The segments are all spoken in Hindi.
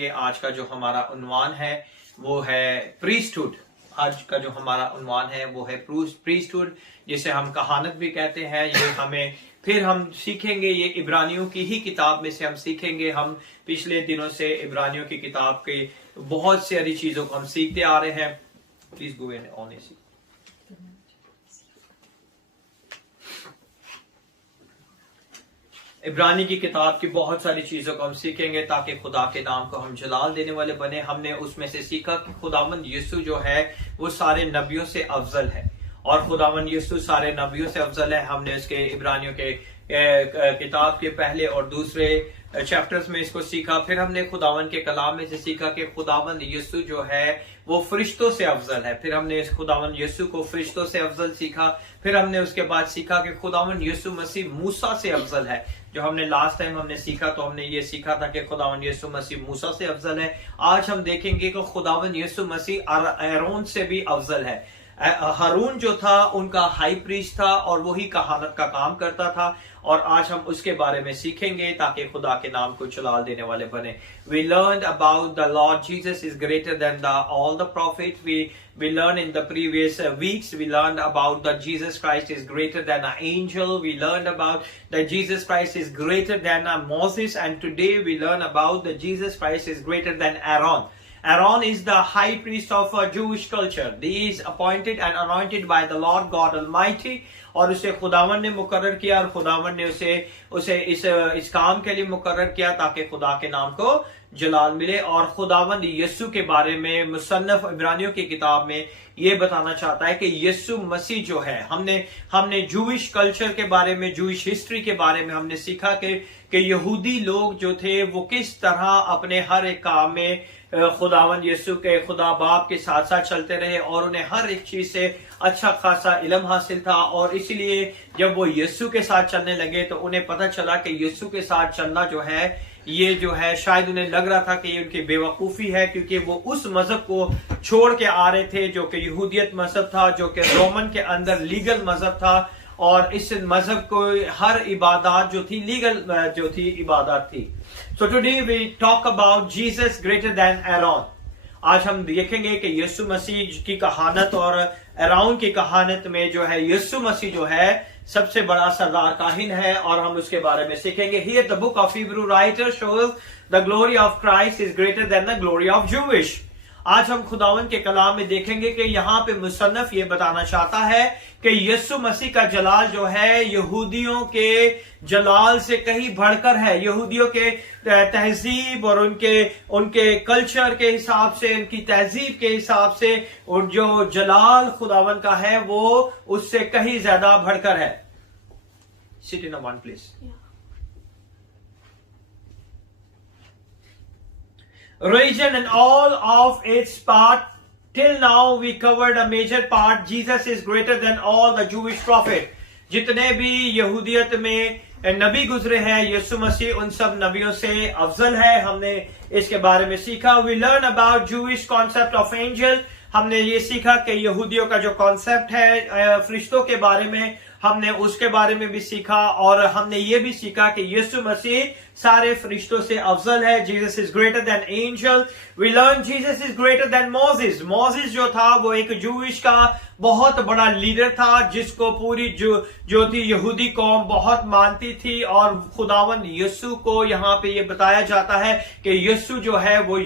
आज का जो हमारा उन्वान है वो है प्रीस्टहुड। आज का जो हमारा उन्वान है वो है प्रीस्टहुड, जिसे हम कहानत भी कहते हैं। ये फिर हम सीखेंगे, ये इब्रानियों की ही किताब में से हम सीखेंगे। हम पिछले दिनों से इब्रानियों की किताब के बहुत सारी चीजों को हम सीखते आ रहे हैं। प्लीज गो इन ऑन इसी। इब्रानी की किताब की बहुत सारी चीजों को हम सीखेंगे ताकि खुदा के नाम को हम जलाल देने वाले बने। हमने उसमें से सीखा कि खुदावंद यीशु जो है वो सारे नबियों से अफजल है और खुदावंद यीशु सारे नबियों से अफजल है। हमने इसके इब्रानियों के किताब के पहले और दूसरे चैप्टर्स में इसको सीखा। फिर हमने खुदावंद के कलाम में से सीखा कि खुदावंद यीशु जो है वो फरिश्तों से अफजल है। फिर हमने इस खुदावंद यीशु को फरिश्तों से अफजल सीखा। फिर हमने उसके बाद सीखा कि खुदावंद यीशु मसीह मूसा से अफजल है। जो हमने लास्ट टाइम हमने सीखा तो हमने ये सीखा था कि खुदावंद यीशु मसीह मूसा से अफजल है। आज हम देखेंगे कि खुदावंद यीशु मसीह आरोन से भी अफजल है। हारून जो था उनका हाई प्रीस्ट था और वही कहानत का काम करता था और आज हम उसके बारे में सीखेंगे ताकि खुदा के नाम को जलाल देने वाले बने। We learned about the Lord Jesus is greater than all the prophets. We learned in the previous weeks, we learned about that Jesus Christ is greater than an angel. We learned about that Jesus Christ is greater than Moses, and today we learn about that Jesus Christ is greater than Aaron. Aaron is the high priest of Jewish culture. He is appointed and anointed by the Lord God Almighty. और उसे खुदावन ने मुकर्रर किया और खुदावन ने उसे इस काम के लिए मुकर्रर किया ताकि खुदा के नाम को जलाल मिले। और खुदावंद यीशु के बारे में मुसन्नफ इब्रानियों की किताब में ये बताना चाहता है कि यीशु मसीह जो है, हमने जूइश कल्चर के बारे में, जूइश हिस्ट्री के बारे में हमने सीखा कि यहूदी लोग जो थे वो किस तरह अपने हर एक काम में खुदावंद यीशु के खुदा बाप के साथ साथ चलते रहे और उन्हें हर एक चीज से अच्छा खासा इल्म हासिल था। और इसीलिए जब वो यीशु के साथ चलने लगे तो उन्हें पता चला कि यीशु के साथ चलना जो है ये जो है शायद उन्हें लग रहा था कि ये उनकी बेवकूफी है, क्योंकि वो उस मजहब को छोड़ के आ रहे थे जो कि यहूदियत मजहब था, जो कि रोमन के अंदर लीगल मजहब था। और इस मजहब को हर इबादत जो थी लीगल जो थी इबादत थी। So today we talk about Jesus greater than Aaron. आज हम देखेंगे कि यीशु मसीह की कहानत और एरॉन की कहानत में जो है यीशु मसीह जो है सबसे बड़ा सरदार काहिन है और हम उसके बारे में सीखेंगे। Here the book of Hebrew writer shows the glory of Christ is greater than the glory of Jewish. आज हम खुदावन के कलाम में देखेंगे कि यहाँ पे मुसन्नफ ये बताना चाहता है कि यीशु मसीह का जलाल जो है यहूदियों के जलाल से कहीं बढ़कर है। यहूदियों के तहजीब और उनके कल्चर के हिसाब से, उनकी तहजीब के हिसाब से और जो जलाल खुदावन का है वो उससे कहीं ज्यादा बढ़कर है। Sit in one place. Religion and all of its part. Till now we covered a major part. Jesus is greater than all the Jewish prophet. जितने भी यहूदियत में नबी गुजरे हैं यीशु मसीह उन सब नबियों से अफजल है। हमने इसके बारे में सीखा। We learn about Jewish concept of angel. हमने ये सीखा कि यहूदियों का जो कॉन्सेप्ट है फरिश्तों के बारे में, हमने उसके बारे में भी सीखा। और हमने ये भी सीखा कि यीशु मसीह सारे फरिश्तों से अफजल है। Jesus is greater than angel. We learn Jesus is greater than Moses. Moses जो था वो एक जूइश का बहुत बड़ा लीडर था जिसको पूरी जो थी यहूदी कौम बहुत मानती थी। और खुदावंद यीशु को यहाँ पे ये बताया जाता है कि यीशु जो है वो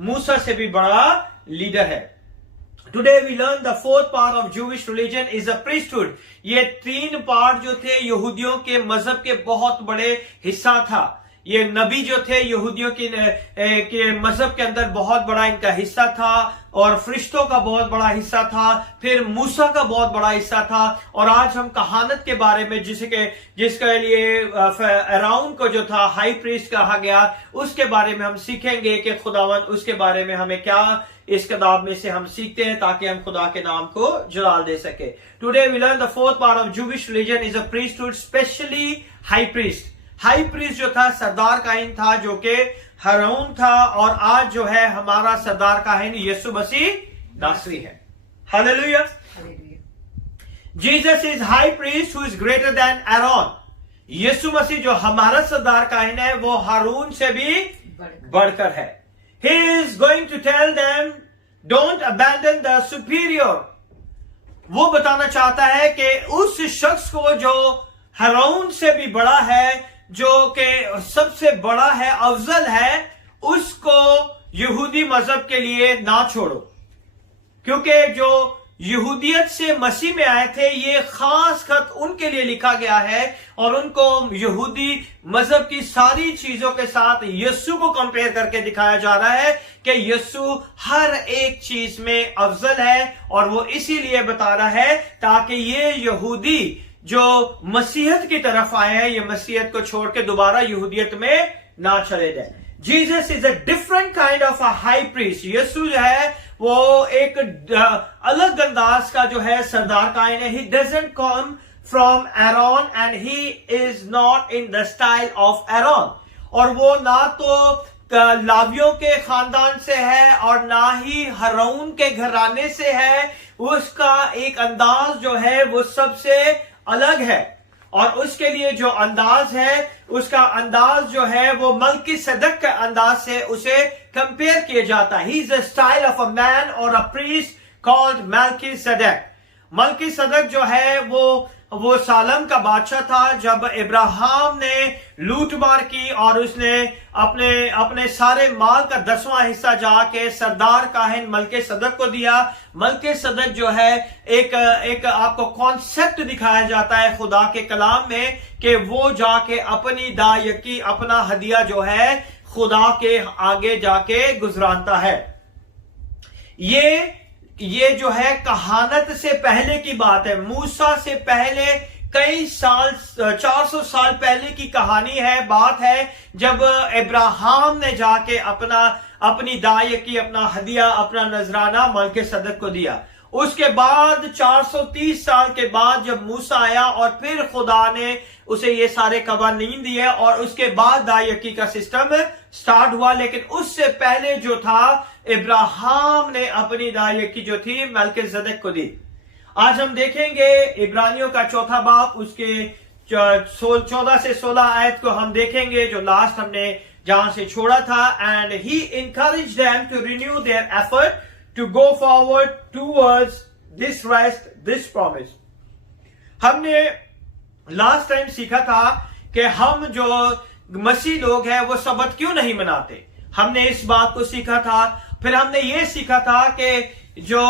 मूसा से भी बड़ा लीडर है। Today we learn the fourth part of Jewish religion is a priesthood. ये तीन पार्ट जो थे यहूदियों के मजहब के बहुत बड़े हिस्सा था। ये नबी जो थे यहूदियों के मजहब के अंदर बहुत बड़ा इनका हिस्सा था और फरिश्तों का बहुत बड़ा हिस्सा था, फिर मूसा का बहुत बड़ा हिस्सा था। और आज हम कहानत के बारे में जिसके लिए एरॉन को जो था हाई प्रीस्ट कहा गया उसके बारे में हम सीखेंगे कि खुदावन उसके बारे में हमें क्या इस किताब में से हम सीखते हैं ताकि हम खुदा के नाम को जलाल दे सके। Today we learn the fourth part of Jewish religion is a priesthood, specially high priest. High priest जो था सरदार काहिन था जो कि हारून था। और आज जो है हमारा सरदार काहिन यीशु मसीह नासरी है। Hallelujah. Jesus is high priest who is greater than Aaron. Yeshu Masih जो हमारा सरदार काहिन है वो हारून से भी बढ़कर है। He is going to tell them, don't abandon the superior. वो बताना चाहता है कि उस शख्स को जो हारून से भी बड़ा है, जो कि सबसे बड़ा है, अफजल है, उसको यहूदी मजहब के लिए ना छोड़ो, क्योंकि जो यहूदियत से मसीह में आए थे, ये खास खत उनके लिए लिखा गया है और उनको यहूदी मजहब की सारी चीजों के साथ यीशु को कंपेयर करके दिखाया जा रहा है कि यीशु हर एक चीज में अफजल है, और वो इसीलिए बता रहा है ताकि ये यहूदी जो मसीहत की तरफ आए हैं, ये मसीहत को छोड़ के दोबारा यहूदियत में ना चले जाए। Jesus is a different kind of a high priest. Yeshu जो है वो एक अलग अंदाज का जो है सरदार कायन है। He doesn't come from Aaron and he is not in the style of Aaron, और वो ना तो लावियों के खानदान से है और ना ही हारून के घराने से है। उसका एक अंदाज जो है वो सबसे अलग है, और उसके लिए जो अंदाज है, उसका अंदाज जो है वो मलकीसेदक के अंदाज से उसे कंपेयर किया जाता है। He is the style of a man और अ प्रीस्ट कॉल्ड मलकीसेदक। मलकीसेदक जो है वो सालम का बादशाह था। जब इब्राहिम ने लूट मार की और उसने अपने सारे माल का 10वां हिस्सा जाके सरदार काहिन मलकीसेदक को दिया। मलकीसेदक जो है एक आपको कॉन्सेप्ट दिखाया जाता है खुदा के कलाम में कि वो जाके अपनी दायकी, अपना हदिया जो है खुदा के आगे जाके गुजरानता है। ये जो है कहानत से पहले की बात है। मूसा से पहले कई साल, 400 साल पहले की कहानी है, बात है, जब इब्राहिम ने जाके अपनी दायकी, अपना हदिया, अपना नजराना मलकीसेदक को दिया। उसके बाद 430 साल के बाद जब मूसा आया और फिर खुदा ने उसे ये सारे कवानीन दिए और उसके बाद दायकी का सिस्टम स्टार्ट हुआ। लेकिन उससे पहले जो था, इब्राहिम ने अपनी दायकी जो थी मलकीसेदक को दी। आज हम देखेंगे इब्रानियों का 4 बाब, उसके 14 से 16 आयत को हम देखेंगे, जो लास्ट हमने जहां से छोड़ा था। And he encourage them to renew their effort to go forward towards this rest, this promise। हमने लास्ट टाइम सीखा था कि हम जो मसीह लोग हैं वो सबत क्यों नहीं मनाते। हमने इस बात को सीखा था। फिर हमने ये सीखा था कि जो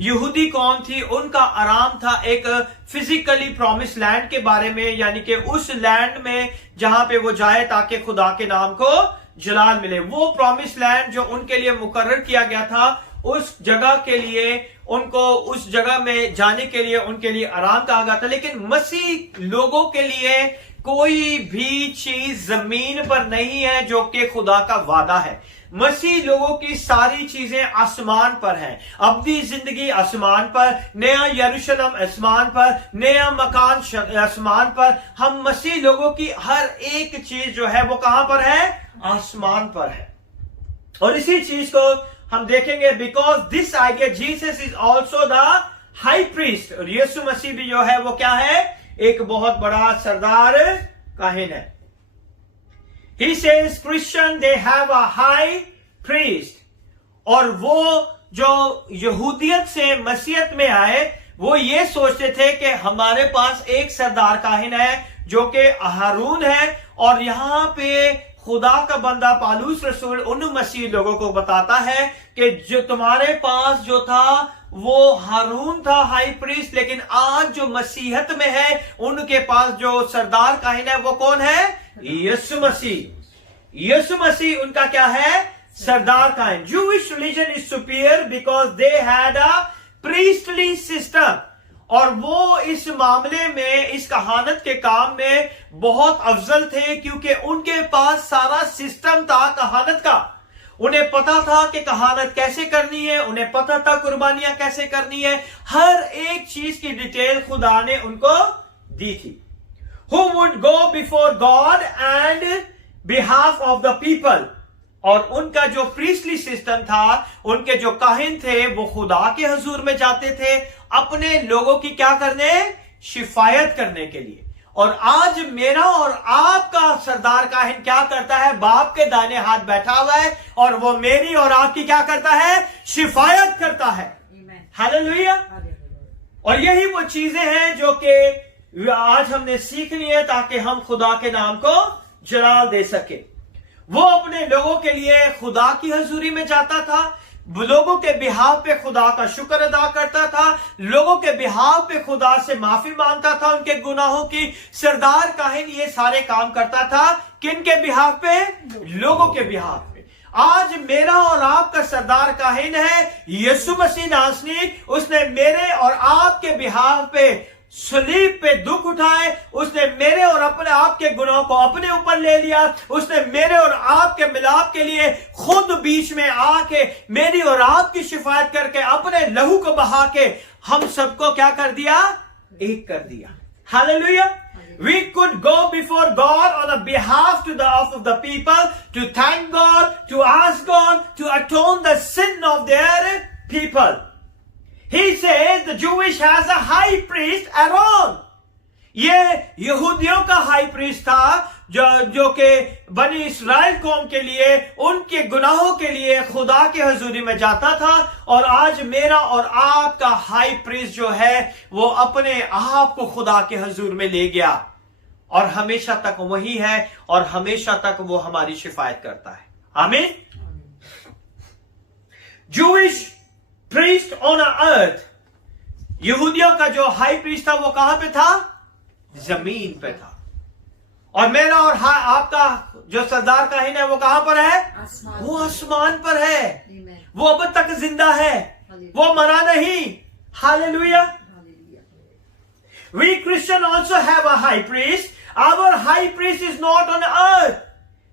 यहूदी कौम थी, उनका आराम था एक फिजिकली प्रॉमिस लैंड के बारे में, यानी कि उस लैंड में जहां पे वो जाए ताकि खुदा के नाम को जलाल मिले। वो प्रॉमिस लैंड जो उनके लिए मुकर्रर किया गया था, उस जगह के लिए उनको, उस जगह में जाने के लिए उनके लिए आराम कहा गया था। लेकिन मसीह लोगों के लिए कोई भी चीज जमीन पर नहीं है जो कि खुदा का वादा है। मसीह लोगों की सारी चीजें आसमान पर हैं। अपनी जिंदगी आसमान पर, नया यरूशलेम आसमान पर, नया मकान आसमान पर। हम मसीह लोगों की हर एक चीज जो है वो कहां पर है? आसमान पर है। और इसी चीज को हम देखेंगे, because this idea Jesus is also the high priest. और यीशु मसीह भी जो है वो क्या है? एक बहुत बड़ा सरदार काहिन है। He says Christian they have a high priest। और वो जो यहूदियत से मसीहत में आए, वो ये सोचते थे कि हमारे पास एक सरदार काहिन है जो कि हारून है। और यहां पे खुदा का बंदा पालूस रसूल उन मसीह लोगों को बताता है कि जो तुम्हारे पास जो था वो हारून था, हाई प्रीस्ट, लेकिन आज जो मसीहत में है उनके पास जो सरदार काहिन है वो कौन है? यीशु मसीह। यीशु मसीह उनका क्या है? सरदार काहिन। Jewish religion is superior because they had a priestly system। और वो इस मामले में, इस कहानत के काम में बहुत अफजल थे, क्योंकि उनके पास सारा सिस्टम था कहानत का। उन्हें पता था कि कहानत कैसे करनी है, उन्हें पता था कुर्बानियां कैसे करनी है। हर एक चीज की डिटेल खुदा ने उनको दी थी। Who would go before God and behalf of the people। और उनका जो प्रीस्टली सिस्टम था, उनके जो काहिन थे, वो खुदा के हुजूर में जाते थे अपने लोगों की क्या करने? शिफायत करने के लिए। और आज मेरा और आपका सरदार काहिन क्या करता है? बाप के दाहिने हाथ बैठा हुआ है और वो मेरी और आपकी क्या करता है? शिफायत करता है। हालेलुया। और यही वो चीजें हैं जो कि आज हमने सीखनी है ताकि हम खुदा के नाम को जलाल दे सके। वो अपने लोगों के लिए खुदा की हजूरी में जाता था, लोगों के बिहाव पे खुदा का शुक्र अदा करता था, लोगों के बिहाव पे खुदा से माफी मांगता था उनके गुनाहों की। सरदार काहिन ये सारे काम करता था किन के बिहाव पे? लोगों के बिहाव पे। आज मेरा और आपका सरदार काहिन है यीशु मसीह नासरी। उसने मेरे और आपके बिहाव पे सलीब पे दुख उठाए, उसने मेरे और अपने आपके गुनाहों को अपने ऊपर ले लिया। उसने मेरे और आपके मिलाप के लिए खुद बीच में आके मेरी और आपकी शिफायत करके अपने लहू को बहा के हम सबको क्या कर दिया? एक कर दिया। Hallelujah. We could go before God on the behalf of the people to thank God, to ask God to atone the sin of their people. He says the Jewish has a high priest Aaron. ये यहूदियों का हाई प्रीस्ट था जो कि बनी इस्राएल कौम के लिए उनके गुनाहों के लिए खुदा की हजूरी में जाता था। और आज मेरा और आपका हाई प्रीस्ट जो है वो अपने आप को खुदा के हजूर में ले गया और हमेशा तक वही है और हमेशा तक वो हमारी शिफायत करता है। आमीन। जूइश प्रीस्ट ऑन अर्थ, यहूदियों का जो हाई प्रीस्ट था वो कहां पे था? जमीन पे था। और मेरा और आपका जो सरदार काहिन है वो कहां पर है? वो आसमान पर है। वो अब तक जिंदा है, वो मरा नहीं। Hallelujah. We Christian also have a high priest. Our high priest is not on earth.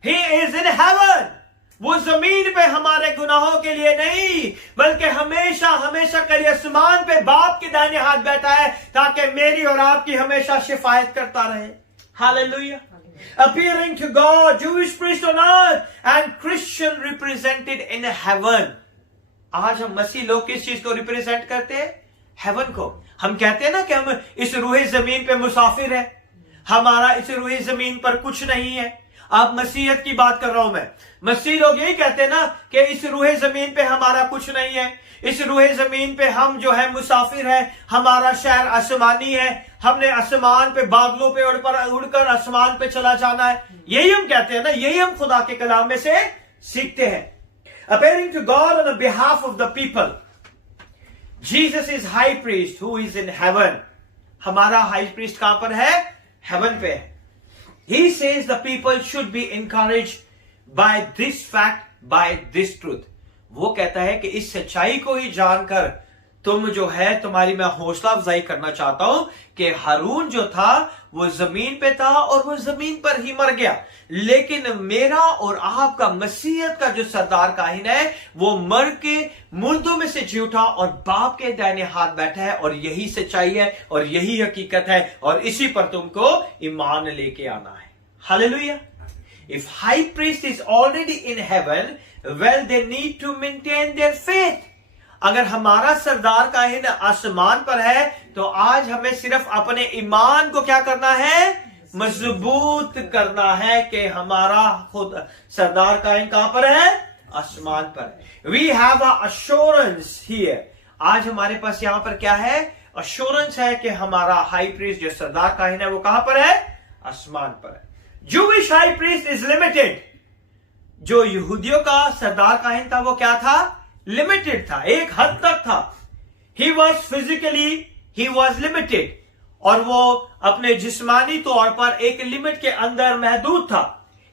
He is in heaven. वो जमीन पे हमारे गुनाहों के लिए नहीं बल्कि हमेशा हमेशा के लिए आसमान पे बाप के दाहिने हाथ बैठा है ताकि मेरी और आपकी हमेशा शिफायत करता रहे। Hallelujah. Appearing to God, Jewish priest on earth and Christian represented in heaven. आज हम मसीह लोग किस चीज को रिप्रेजेंट करते हैं? हेवन को। हम कहते हैं ना कि हम इस रूहे जमीन पे मुसाफिर है, हमारा इस रूहे जमीन पर कुछ नहीं है। आप मसीहत की बात कर रहा हूं मैं। मसीह लोग यही कहते हैं ना कि इस रूहे जमीन पे हमारा कुछ नहीं है, इस रूहे जमीन पे हम जो है मुसाफिर है, हमारा शहर आसमानी है, हमने आसमान पे बादलों पे उड़कर आसमान पे चला जाना है। यही हम कहते हैं ना, यही हम खुदा के कलाम में से सीखते हैं। Appearing to God on the behalf of the people, Jesus is high priest who is in heaven. हमारा हाई प्रीस्ट कहां पर है? हेवन पे है। He says the people should be encouraged by this fact, by this truth. वो कहता है कि इस सच्चाई को ही जानकर तुम जो है तुम्हारी मैं हौसला अफजाई करना चाहता हूं कि हारून जो था वो जमीन पे था और वो जमीन पर ही मर गया, लेकिन मेरा और आपका मसीहत का जो सरदार काहिन है वो मर के मुर्दों में से जी उठा और बाप के दाहिने हाथ बैठा है। और यही सच्चाई है और यही हकीकत है और इसी पर तुमको ईमान लेके आना है। Hallelujah. If high priest is already in heaven, well they need to maintain their faith. अगर हमारा सरदार काहिन आसमान पर है तो आज हमें सिर्फ अपने ईमान को क्या करना है? मजबूत करना है कि हमारा खुद सरदार काहिन कहां पर है? आसमान पर। We have a assurance here. आज हमारे पास यहां पर क्या है? अश्योरेंस है कि हमारा हाई प्रीस्ट जो सरदार काहिन है वो कहां पर है? आसमान पर है। Jewish high priest is limited. जो यहूदियों का सरदार काहिन था वो क्या था? लिमिटेड था, एक हद तक था। He was physically, he was limited. और वो अपने जिस्मानी तौर पर एक लिमिट के अंदर महदूद था।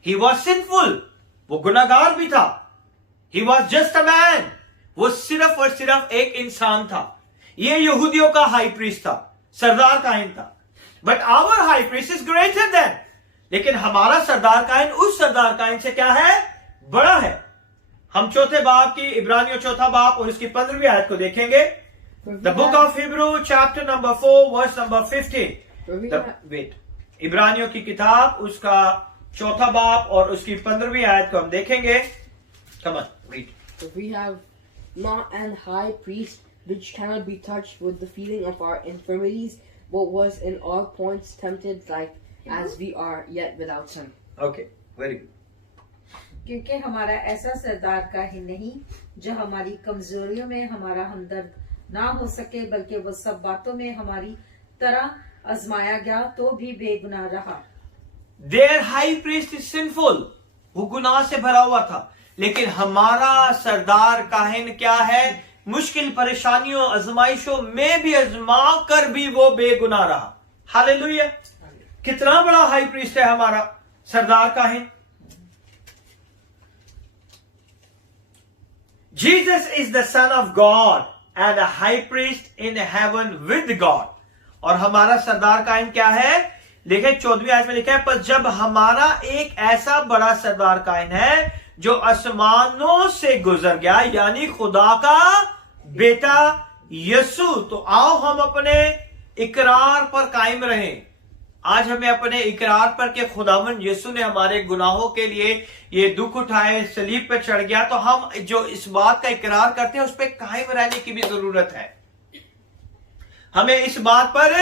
He was sinful, वो गुनाहगार भी था। He was just a man, वो सिर्फ और सिर्फ एक इंसान था। ये यहूदियों का हाई प्रीस्ट था, सरदार काहिन था। But our high priest is greater than. लेकिन हमारा सरदार काहिन उस सरदार काहिन से क्या है? बड़ा है। हम चौथे बाब की इब्रानियों चौथा बाब और इसकी 15वीं आयत को देखेंगे। The book of Hebrew chapter number 4 verse number 15। इब्रानियों की किताब उसका चौथा बाब और उसकी 15वीं आयत को हम देखेंगे। Come on, read. For we have not an high priest which cannot be touched with the feeling of our infirmities, but was in all points tempted like as we are, yet without sin. Okay, very good. क्योंकि हमारा ऐसा सरदार काहे नहीं जो हमारी कमजोरियों में हमारा हमदर्द ना हो सके, बल्कि वो सब बातों में हमारी तरह आजमाया गया तो भी बेगुनाह रहा। Their high priest is sinful, वो गुनाह से भरा हुआ था, लेकिन हमारा सरदार काहिन क्या है? मुश्किल परेशानियों आजमाइशों में भी आजमा कर भी वो बेगुनाह रहा। हालेलुया! कितना बड़ा हाई प्रीस्ट है हमारा सरदार काहिन। Jesus is the Son of God and a high priest in heaven with God. और हमारा सरदार काहिन क्या है? लिखे 14वीं आयत में लिखा है, पर जब हमारा एक ऐसा बड़ा सरदार काहिन है जो आसमानों से गुजर गया, यानी खुदा का बेटा यीशु, तो आओ हम अपने इकरार पर कायम रहें। आज हमें अपने इकरार पर कि खुदावंद यीशु ने हमारे गुनाहों के लिए ये दुख उठाए, सलीब पे चढ़ गया, तो हम जो इस बात का इकरार करते हैं उस पर कायम रहने की भी जरूरत है। हमें इस बात पर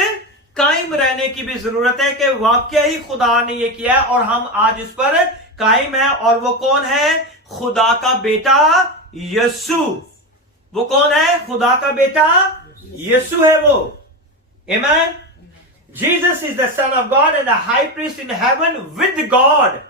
कायम रहने की भी जरूरत है कि वाकई ही खुदा ने ये किया है और हम आज उस पर कायम है। और वो कौन है? खुदा का बेटा यीशु। वो कौन है? खुदा का बेटा यीशु है वो। आमीन। Jesus is the Son of God and a high priest in heaven with God.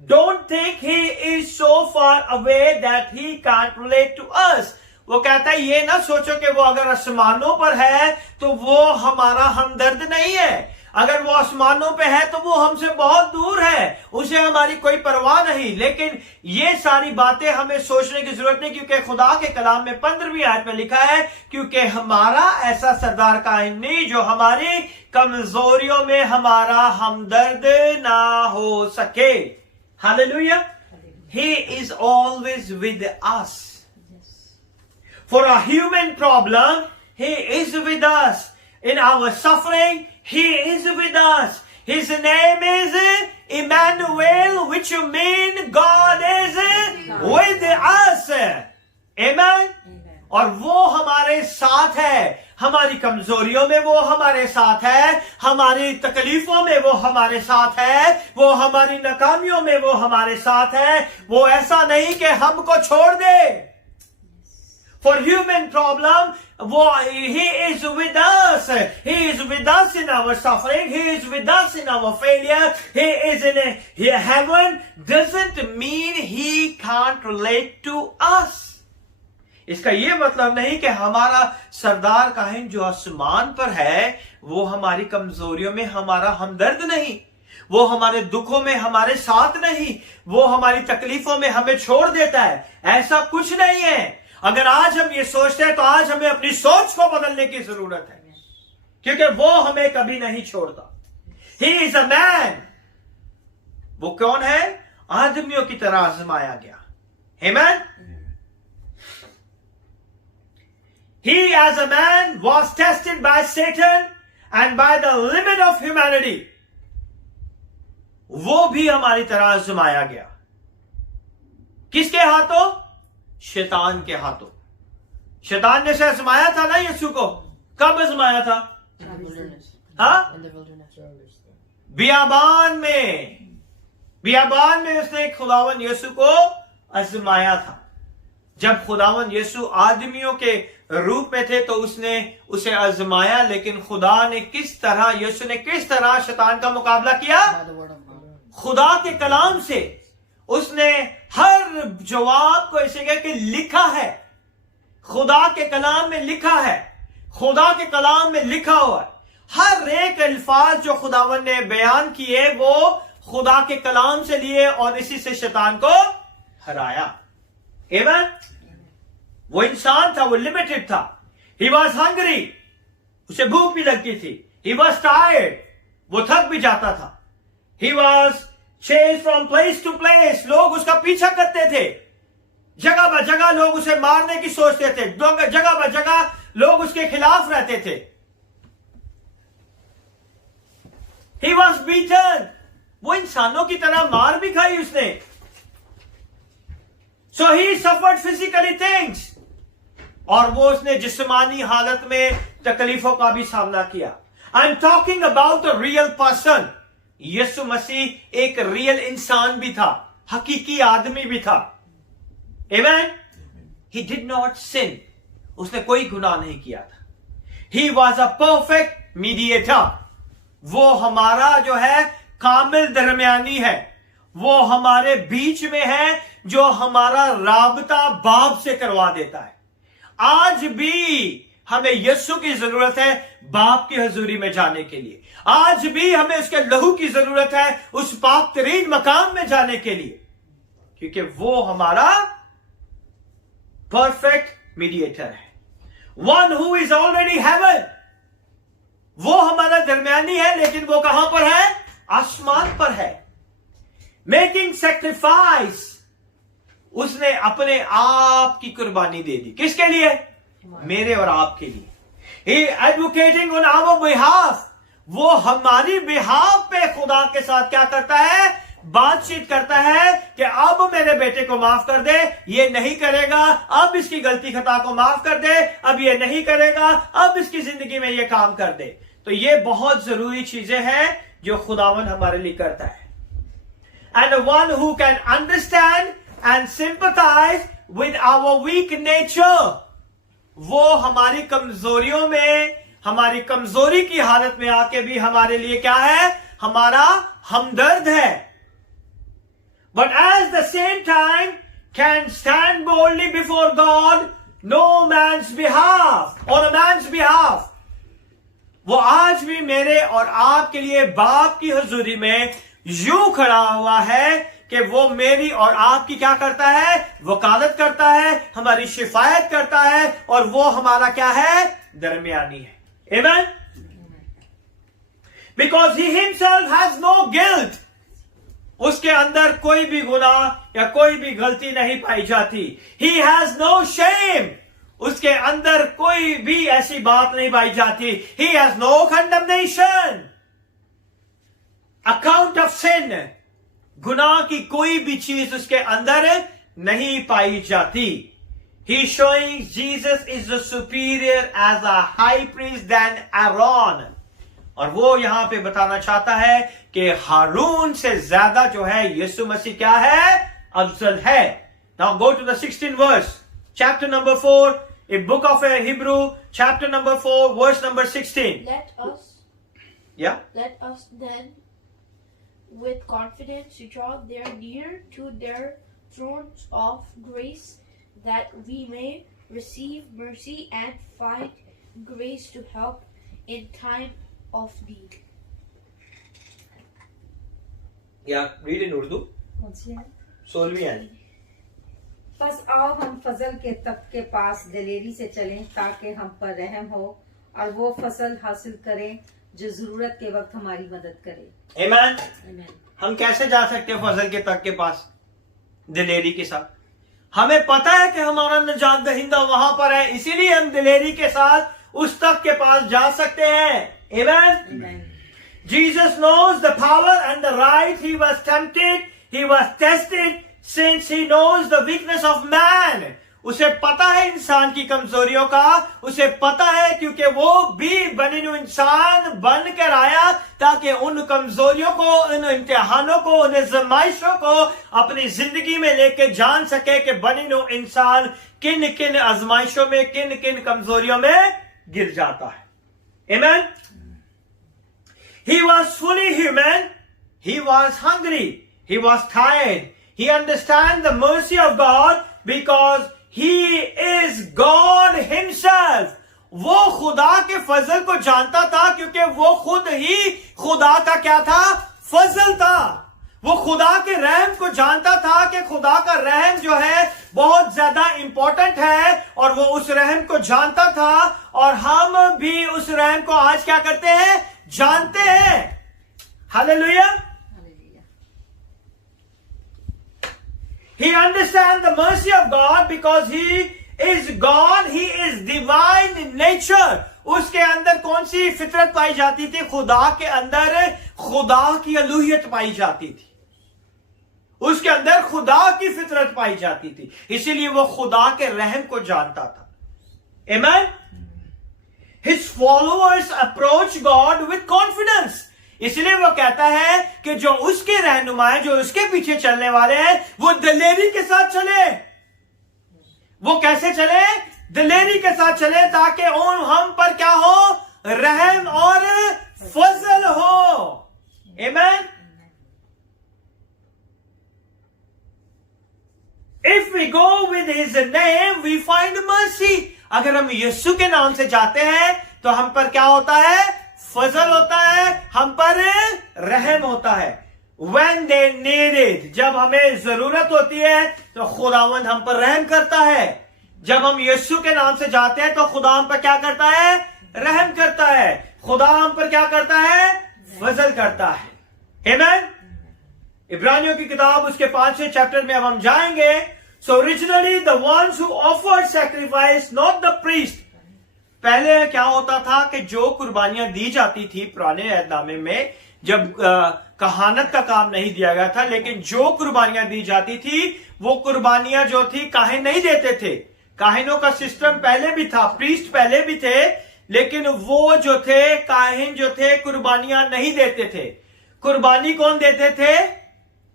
Don't think he is so far away that he can't relate to us. वो कहता है ये ना सोचो कि वो अगर आसमानों पर है तो वो हमारा हमदर्द नहीं है। अगर वो आसमानों पे है तो वो हमसे बहुत दूर है, उसे हमारी कोई परवाह नहीं। लेकिन ये सारी बातें हमें सोचने की जरूरत नहीं, क्योंकि खुदा के कलाम में 15वीं आयत में लिखा है, क्योंकि हमारा ऐसा सरदार कायम नहीं जो हमारी कमजोरियों में हमारा हमदर्द ना हो सके। Hallelujah. He is always with us. For a human problem, he is with us. In our suffering, he is with us. His name is Emmanuel, which means God is with us. Amen. और वो हमारे साथ है, हमारी कमजोरियों में वो हमारे साथ है, हमारी तकलीफों में वो हमारे साथ है, वो हमारी नाकामियों में वो हमारे साथ है। वो ऐसा नहीं कि हमको छोड़ दे। For human problem, he is with us. He is with us in our suffering. He is with us in our failure. He is in heaven. Doesn't mean he can't relate to us. इसका ये मतलब नहीं कि हमारा सरदार काहिन जो आसमान पर है वो हमारी कमजोरियों में हमारा हमदर्द नहीं, वो हमारे दुखों में हमारे साथ नहीं, वो हमारी तकलीफों में हमें छोड़ देता है। ऐसा कुछ नहीं है। अगर आज हम ये सोचते हैं तो आज हमें अपनी सोच को बदलने की जरूरत है, क्योंकि वो हमें कभी नहीं छोड़ता। He is a man. वो कौन है? आदमियों की तरह आजमाया गया। आमीन। He as a man was tested by Satan and by the limit of humanity. वो भी हमारी तरह आजमाया गया। किसके हाथों? शैतान के हाथों। शैतान ने से आजमाया था ना यीशु को। कब आजमाया था? हाँ, बियाबान में उसने खुदावन यीशु को आजमाया था। जब खुदावन यीशु आदमियों के रूप में थे तो उसने उसे आजमाया, लेकिन खुदा ने किस तरह, यीशु ने किस तरह शैतान का मुकाबला किया? खुदा के कलाम से। उसने हर जवाब को ऐसे कह के लिखा है। खुदा के कलाम में लिखा है, खुदा के कलाम में लिखा हुआ है। हर एक अल्फाज जो खुदावन ने बयान किए वो खुदा के कलाम से लिए और इसी से शैतान को हराया। आमीन। वो इंसान था, वो लिमिटेड था। ही वॉज हंग्री, उसे भूख भी लगती थी। ही वॉज टायर्ड, वो थक भी जाता था। He was chased from place to place, लोग उसका पीछा करते थे। जगह ब जगह लोग उसे मारने की सोचते थे, जगह ब जगह लोग उसके खिलाफ रहते थे। ही वॉज बीटन, वो इंसानों की तरह मार भी खाई उसने। सो ही सफर्ड फिजिकली थिंग्स, और वो उसने जिस्मानी हालत में तकलीफों का भी सामना किया। I am talking about a real person. Yeshu Masih एक रियल इंसान भी था, हकीकी आदमी भी था। आमेन। ही डिड नॉट सिन, उसने कोई गुनाह नहीं किया था। He was a perfect mediator, वो हमारा जो है कामिल दरमियानी है, वो हमारे बीच में है, जो हमारा राबता बाप से करवा देता है। आज भी हमें यीशु की जरूरत है बाप की हजूरी में जाने के लिए। आज भी हमें उसके लहू की जरूरत है उस पाक तरीन मकाम में जाने के लिए, क्योंकि वो हमारा परफेक्ट मीडिएटर है। One who is already heaven, वो हमारा दरमियानी है, लेकिन वो कहां पर है? आसमान पर है। मेकिंग सेक्रीफाइस, उसने अपने आप की कुर्बानी दे दी। किसके लिए? मेरे और आपके लिए। ही एडवोकेटिंग ऑन आवर बिहाफ, वो हमारी बिहाफ पे खुदा के साथ क्या करता है? बातचीत करता है कि अब मेरे बेटे को माफ कर दे, ये नहीं करेगा, अब इसकी गलती खता को माफ कर दे, अब ये नहीं करेगा, अब इसकी जिंदगी में ये काम कर दे। तो ये बहुत जरूरी चीजें हैं जो खुदावन हमारे लिए करता है। And one who can understand and sympathise with our weak nature, वो हमारी कमजोरियों में, हमारी कमजोरी की हालत में आके भी हमारे लिए क्या है? हमारा हमदर्द है। But at the same time can stand boldly before God, no man's behalf, on a man's behalf. वो आज भी मेरे और आपके लिए बाप की हुजूरी में यूं खड़ा हुआ है कि वो मेरी और आपकी क्या करता है? वकालत करता है, हमारी शिफायत करता है, और वो हमारा क्या है? दरमियानी है। Amen? Because he himself has no guilt. उसके अंदर कोई भी गुनाह या कोई भी गलती नहीं पाई जाती। He has no shame. उसके अंदर कोई भी ऐसी बात नहीं पाई जाती। He has no condemnation. Account of sin. गुनाह की कोई भी चीज उसके अंदर नहीं पाई जाती। He showing Jesus is the superior as a high priest than Aaron. और वो यहां पे बताना चाहता है कि हारून से ज्यादा जो है यीशु मसीह क्या है? अफजल है। Now go to the 16th verse, chapter number 4, a book of Hebrew, chapter number 4, verse number 16. Let us then with confidence draw near to their thrones of grace, that we may receive mercy and find grace to help in time of need. Read in Urdu. कौन सी है? 16वीं आयत। बस आओ हम फजल के तख्त के पास दिलेरी से चलें, ताकि हम पर रहम हो और वो फसल हासिल करें जो जरूरत के वक्त हमारी मदद करे। आमीन। आमीन। हम कैसे जा सकते हैं फजल के तख्त के पास? दिलेरी के साथ। हमें पता है कि हमारा निजात दहिंदा वहां पर है, इसीलिए हम दिलेरी के साथ उस तख्त के पास जा सकते हैं। Amen? Jesus knows the power and the right. He was tempted, he was tested, since he knows the weakness of man. उसे पता है इंसान की कमजोरियों का, उसे पता है क्योंकि वो भी बनिनु इंसान बनकर आया ताकि उन कमजोरियों को, उन इम्तिहानों को, उन आजमाइशों को अपनी जिंदगी में लेके जान सके कि बनिनु इंसान किन किन आजमाइशों में, किन किन कमजोरियों में गिर जाता है। Amen? He was fully human. He was hungry. He was tired. He understands the mercy of God because he is God himself. वो खुदा के फजल को जानता था क्योंकि वो खुद ही खुदा का क्या था? फजल था। वो खुदा के रहम को जानता था कि खुदा का रहम जो है बहुत ज्यादा इंपॉर्टेंट है, और वो उस रहम को जानता था, और हम भी उस रहम को आज क्या करते हैं? जानते हैं। Hallelujah. He understands the mercy of God because he is God, he is divine in nature. उसके अंदर कौन सी फितरत पाई जाती थी? खुदा के अंदर खुदा की अलूहियत पाई जाती थी, उसके अंदर खुदा की फितरत पाई जाती थी, इसीलिए वो खुदा के रहम को जानता था। आमीन। His followers approach God with confidence. इसलिए वो कहता है कि जो उसके रहनुमाए, जो उसके पीछे चलने वाले हैं, वो दिलेरी के साथ चले। वो कैसे चले? दिलेरी के साथ चले, ताकि हम पर क्या हो? रहम और फजल हो। आमीन। If we go with his name, we find mercy. अगर हम यीशु के नाम से जाते हैं तो हम पर क्या होता है? फजल होता है, हम पर रहम होता है। When they need it, जब हमें जरूरत होती है तो खुदावंद हम पर रहम करता है। जब हम यीशु के नाम से जाते हैं तो खुदा हम पर क्या करता है? रहम करता है। खुदा हम पर क्या करता है? फजल करता है। आमीन। इब्रानियों की किताब उसके 5वें चैप्टर में अब हम जाएंगे। So originally the ones who offered sacrifice, not the priest. पहले क्या होता था कि जो कुर्बानियां दी जाती थी पुराने अहदनामे में, जब कहानत का काम नहीं दिया गया था, लेकिन जो कुर्बानियां दी जाती थी वो कुर्बानियां जो थी काहिन नहीं देते थे। काहिनों का सिस्टम पहले भी था, प्रीस्ट पहले भी थे, लेकिन वो जो थे काहिन जो थे कुर्बानियां नहीं देते थे। कुर्बानी कौन देते थे?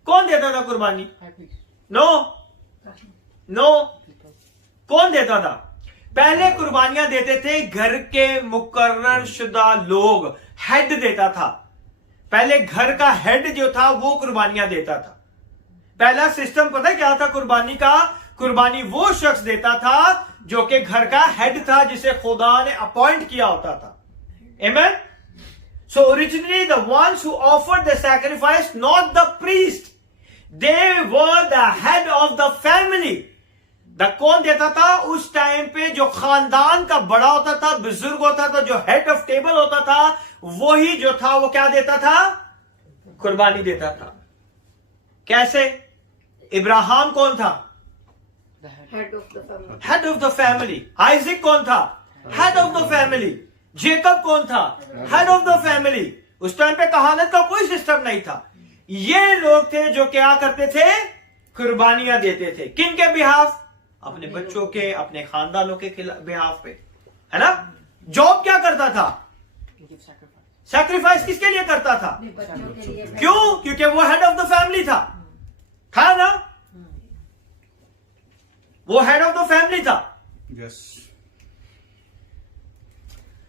कौन देता था कुर्बानी? नो, कौन देता था? पहले कुर्बानियां देते थे घर के मुकर्रर शुदा लोग, हेड देता था। पहले घर का हेड जो था वो कुर्बानियां देता था। पहला सिस्टम पता है क्या था कुर्बानी का? कुर्बानी वो शख्स देता था जो कि घर का हेड था, जिसे खुदा ने अपॉइंट किया होता था। आमीन। So originally the ones who offered the sacrifice, not the priest, they were the head of the family. कौन देता था उस टाइम पे? जो खानदान का बड़ा होता था, बुजुर्ग होता था, जो हेड ऑफ टेबल होता था, वही जो था वो क्या देता था? कुर्बानी देता था। कैसे? इब्राहिम कौन था? Head of the family. Head of the family. Isaac कौन था? Head of the family. Jacob कौन था? Head of the family. उस टाइम पे कहानत का कोई सिस्टम नहीं था। ये लोग थे जो क्या करते थे? कुर्बानियां देते थे। किन के बिहाफ? अपने बच्चों के, अपने खानदानों के बिहाफ पे, है ना? जॉब क्या करता था? सैक्रिफाइस किसके लिए करता था? बच्चों के लिए। क्यों? क्योंकि वो हेड ऑफ द फैमिली था ना? वो हेड ऑफ द फैमिली था। Yes.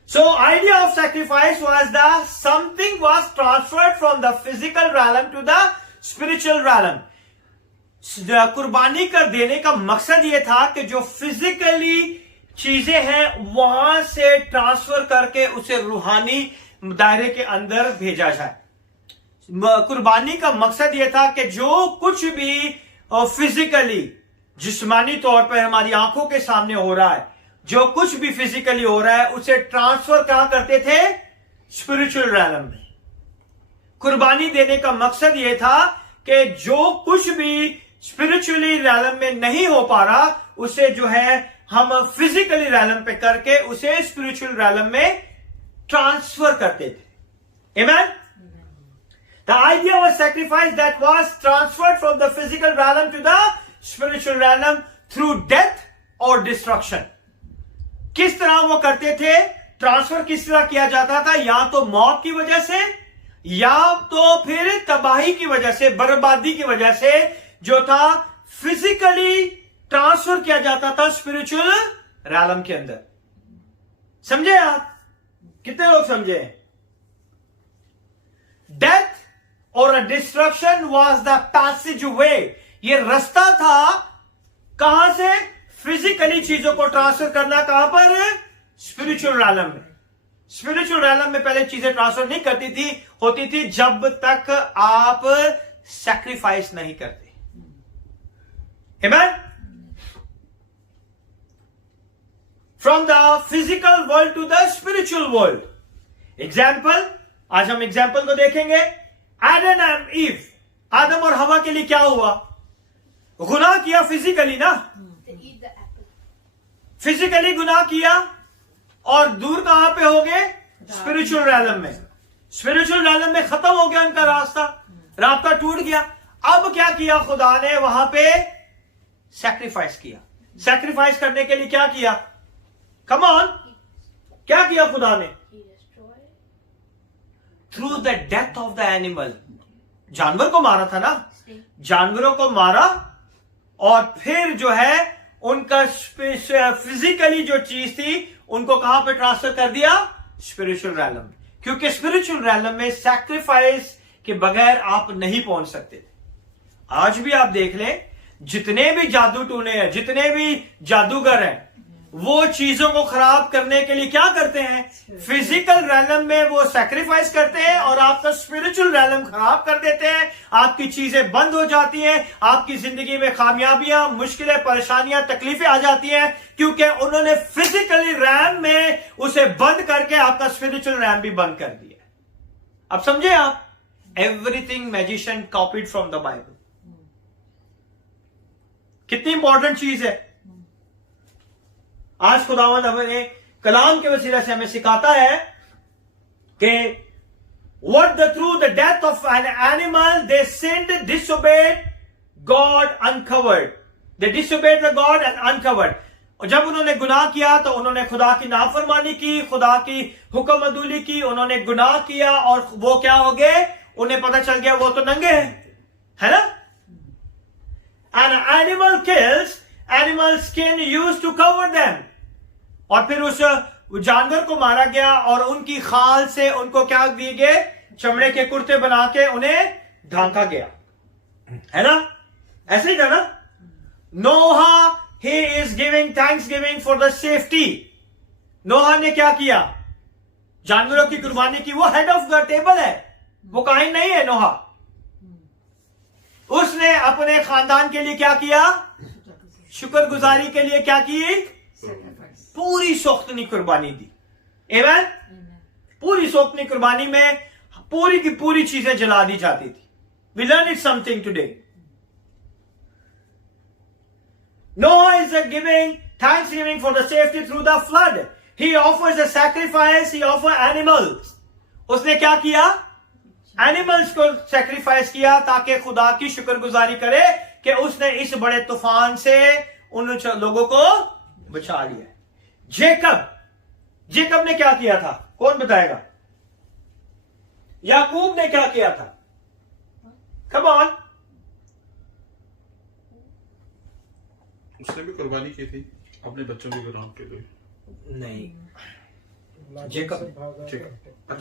So idea of sacrifice was that something was transferred from the physical realm to the spiritual realm. कुर्बानी कर देने का मकसद यह था कि जो फिजिकली चीजें हैं वहां से ट्रांसफर करके उसे रूहानी दायरे के अंदर भेजा जाए। कुर्बानी का मकसद यह था कि जो कुछ भी फिजिकली, जिस्मानी तौर पर हमारी आंखों के सामने हो रहा है, जो कुछ भी फिजिकली हो रहा है, उसे ट्रांसफर कहां करते थे? स्पिरिचुअल रैलम में। कुर्बानी देने का मकसद यह था कि जो कुछ भी स्पिरिचुअली रैलम में नहीं हो पा रहा, उसे जो है हम फिजिकली रैलम पे करके उसे स्पिरिचुअल रैलम में ट्रांसफर करते थे। आमीन। The idea was sacrifice that was transferred from the physical realm to the spiritual realm through death or destruction. किस तरह वो करते थे? ट्रांसफर किस तरह किया जाता था? या तो मौत की वजह से, या तो फिर तबाही की वजह से, बर्बादी की वजह से, जो था फिजिकली ट्रांसफर किया जाता था स्पिरिचुअल रैलम के अंदर। समझे आप? कितने लोग समझे? डेथ और a destruction was the passage way. ये रास्ता था कहां से? फिजिकली चीजों को ट्रांसफर करना। कहां पर? स्पिरिचुअल रैलम में। स्पिरिचुअल रैलम में पहले चीजें ट्रांसफर नहीं होती थी जब तक आप सैक्रिफाइस नहीं करते। आमीन। From the physical world to the spiritual world. Example, आज हम एग्जाम्पल को देखेंगे। एडम एंड ईव, आदम और हवा के लिए क्या हुआ? गुनाह किया फिजिकली ना, फिजिकली गुनाह किया, और दूर कहां पे हो गए? स्पिरिचुअल रैलम में। स्पिरिचुअल रैलम में खत्म हो गया उनका रास्ता टूट गया। अब क्या किया खुदा ने? वहां पे सैक्रिफाइस किया। सैक्रिफाइस करने के लिए क्या किया? कम ऑन, क्या किया खुदा ने? He destroyed. Through the death of the animal, जानवर को मारा था ना, Snake. जानवरों को मारा और फिर जो है उनका फिजिकली जो चीज थी उनको कहां पे ट्रांसफर कर दिया? स्पिरिचुअल रैलम में, क्योंकि स्पिरिचुअल रैलम में सैक्रिफाइस के बगैर आप नहीं पहुंच सकते। आज भी आप देख लें, जितने भी जादू टूने हैं, जितने भी जादूगर हैं, वो चीजों को खराब करने के लिए क्या करते हैं? फिजिकल रैलम में वो सैक्रिफाइस करते हैं और आपका स्पिरिचुअल रैलम खराब कर देते हैं। आपकी चीजें बंद हो जाती हैं, आपकी जिंदगी में खामियाबियां, मुश्किलें, परेशानियां, तकलीफें आ जाती हैं, क्योंकि उन्होंने फिजिकली रैम में उसे बंद करके आपका स्पिरिचुअल रैम भी बंद कर दिया। अब समझे आप? Everything magician copied from the Bible. कितनी इंपॉर्टेंट चीज है। आज खुदावंद अपने कलाम के वसीले से हमें सिखाता है कि what the through the death of an animal they sinned, disobeyed God uncovered. They disobeyed the God and uncovered. और जब उन्होंने गुनाह किया तो उन्होंने खुदा की नाफरमानी की, खुदा की हुक्म अदूली की, उन्होंने गुनाह किया और वो क्या हो गए? उन्हें पता चल गया वो तो नंगे हैं, है ना? An animal kills, animal skin used to cover them. और फिर उस जानवर को मारा गया और उनकी खाल से उनको क्या दिए गए? चमड़े के कुर्ते बना के उन्हें ढांका गया, है ना? ऐसे ही था ना? नोहा, he is giving thanksgiving for the safety. नोहा ने क्या किया? जानवरों की कुर्बानी की। वो हेड ऑफ द टेबल है, वो काहिन नहीं है नोहा। उसने अपने खानदान के लिए क्या किया? शुक्रगुजारी के लिए क्या की? पूरी सोख्तनी कुर्बानी दी। आमीन। पूरी सोख्तनी कुर्बानी में पूरी की पूरी चीजें जला दी जाती थी। We learn it something today. Noah is giving thanksgiving for the safety through the flood. He offers a sacrifice, he offers animals. उसने क्या किया? एनिमल्स को सैक्रिफाइस किया ताकि खुदा की शुक्रगुजारी करे कि उसने इस बड़े तूफान से उन लोगों को बचा लिया। जेकब ने क्या किया था? कौन बताएगा? याकूब ने क्या किया था? Come on. उसने भी कुर्बानी की थी अपने बच्चों के गुनाह के लिए। नहीं, जेकब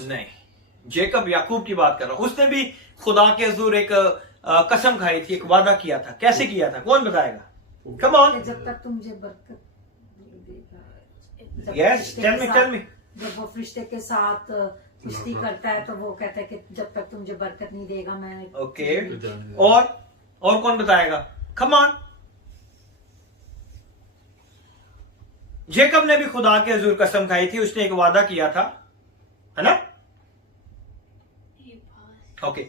नहीं, जेकब याकूब की बात कर रहा हूं। उसने भी खुदा के हुजूर एक कसम खाई थी, एक वादा किया था। कैसे किया था? कौन बताएगा? Come on. जब तक तुम मुझे बरकत नहीं देगा, यस, टेल मी। जब वो फरिश्ते के साथ कुश्ती करता है तो वो कहता है कि जब तक तुम मुझे बरकत नहीं देगा मैं। ओके, और कौन बताएगा? Come on. जेकब ने भी खुदा के हुजूर कसम खाई थी, उसने एक वादा किया था, है ना? Okay,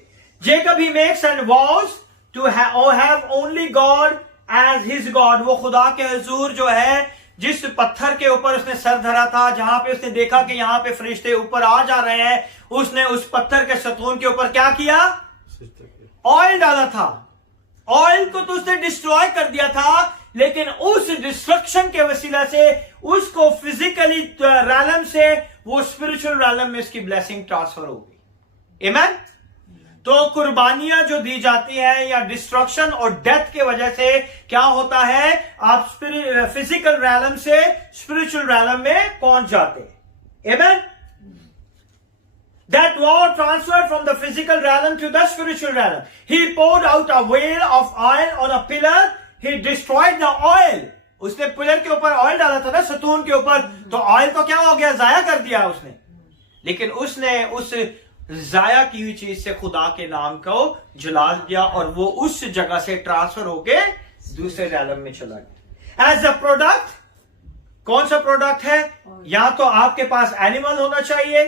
Jacob he makes and was to have only God as his God. वो खुदा के हुजूर जो है, जिस पत्थर के ऊपर उसने सर धरा था, जहां पे उसने देखा कि यहां पे फरिश्ते ऊपर आ जा रहे हैं, उसने उस पत्थर के सतून के ऊपर क्या किया? ऑयल डाला था। ऑयल को तो उसने डिस्ट्रॉय कर दिया था, लेकिन उस डिस्ट्रक्शन के वसीला से उसको फिजिकली रैलम से वो स्पिरिचुअल रैलम में इसकी ब्लेसिंग ट्रांसफर हो गई। आमीन। तो कुर्बानियां जो दी जाती हैं या डिस्ट्रक्शन और डेथ के वजह से क्या होता है? आप फिजिकल रैलम से स्पिरिचुअल रैलम में पहुंच जाते हैं। आमीन। That war transferred from the physical realm to the spiritual realm. He poured out a veil of oil on a pillar. He destroyed the oil. उसने पिलर के ऊपर ऑयल डाला था ना, सतून के ऊपर, तो ऑयल तो क्या हो गया? जाया कर दिया उसने। लेकिन उसने उस जाया की हुई चीज से खुदा के नाम को जला दिया और वो उस जगह से ट्रांसफर होके दूसरे रैलम में चला गया। एज अ प्रोडक्ट, कौन सा प्रोडक्ट है? या तो आपके पास एनिमल होना चाहिए,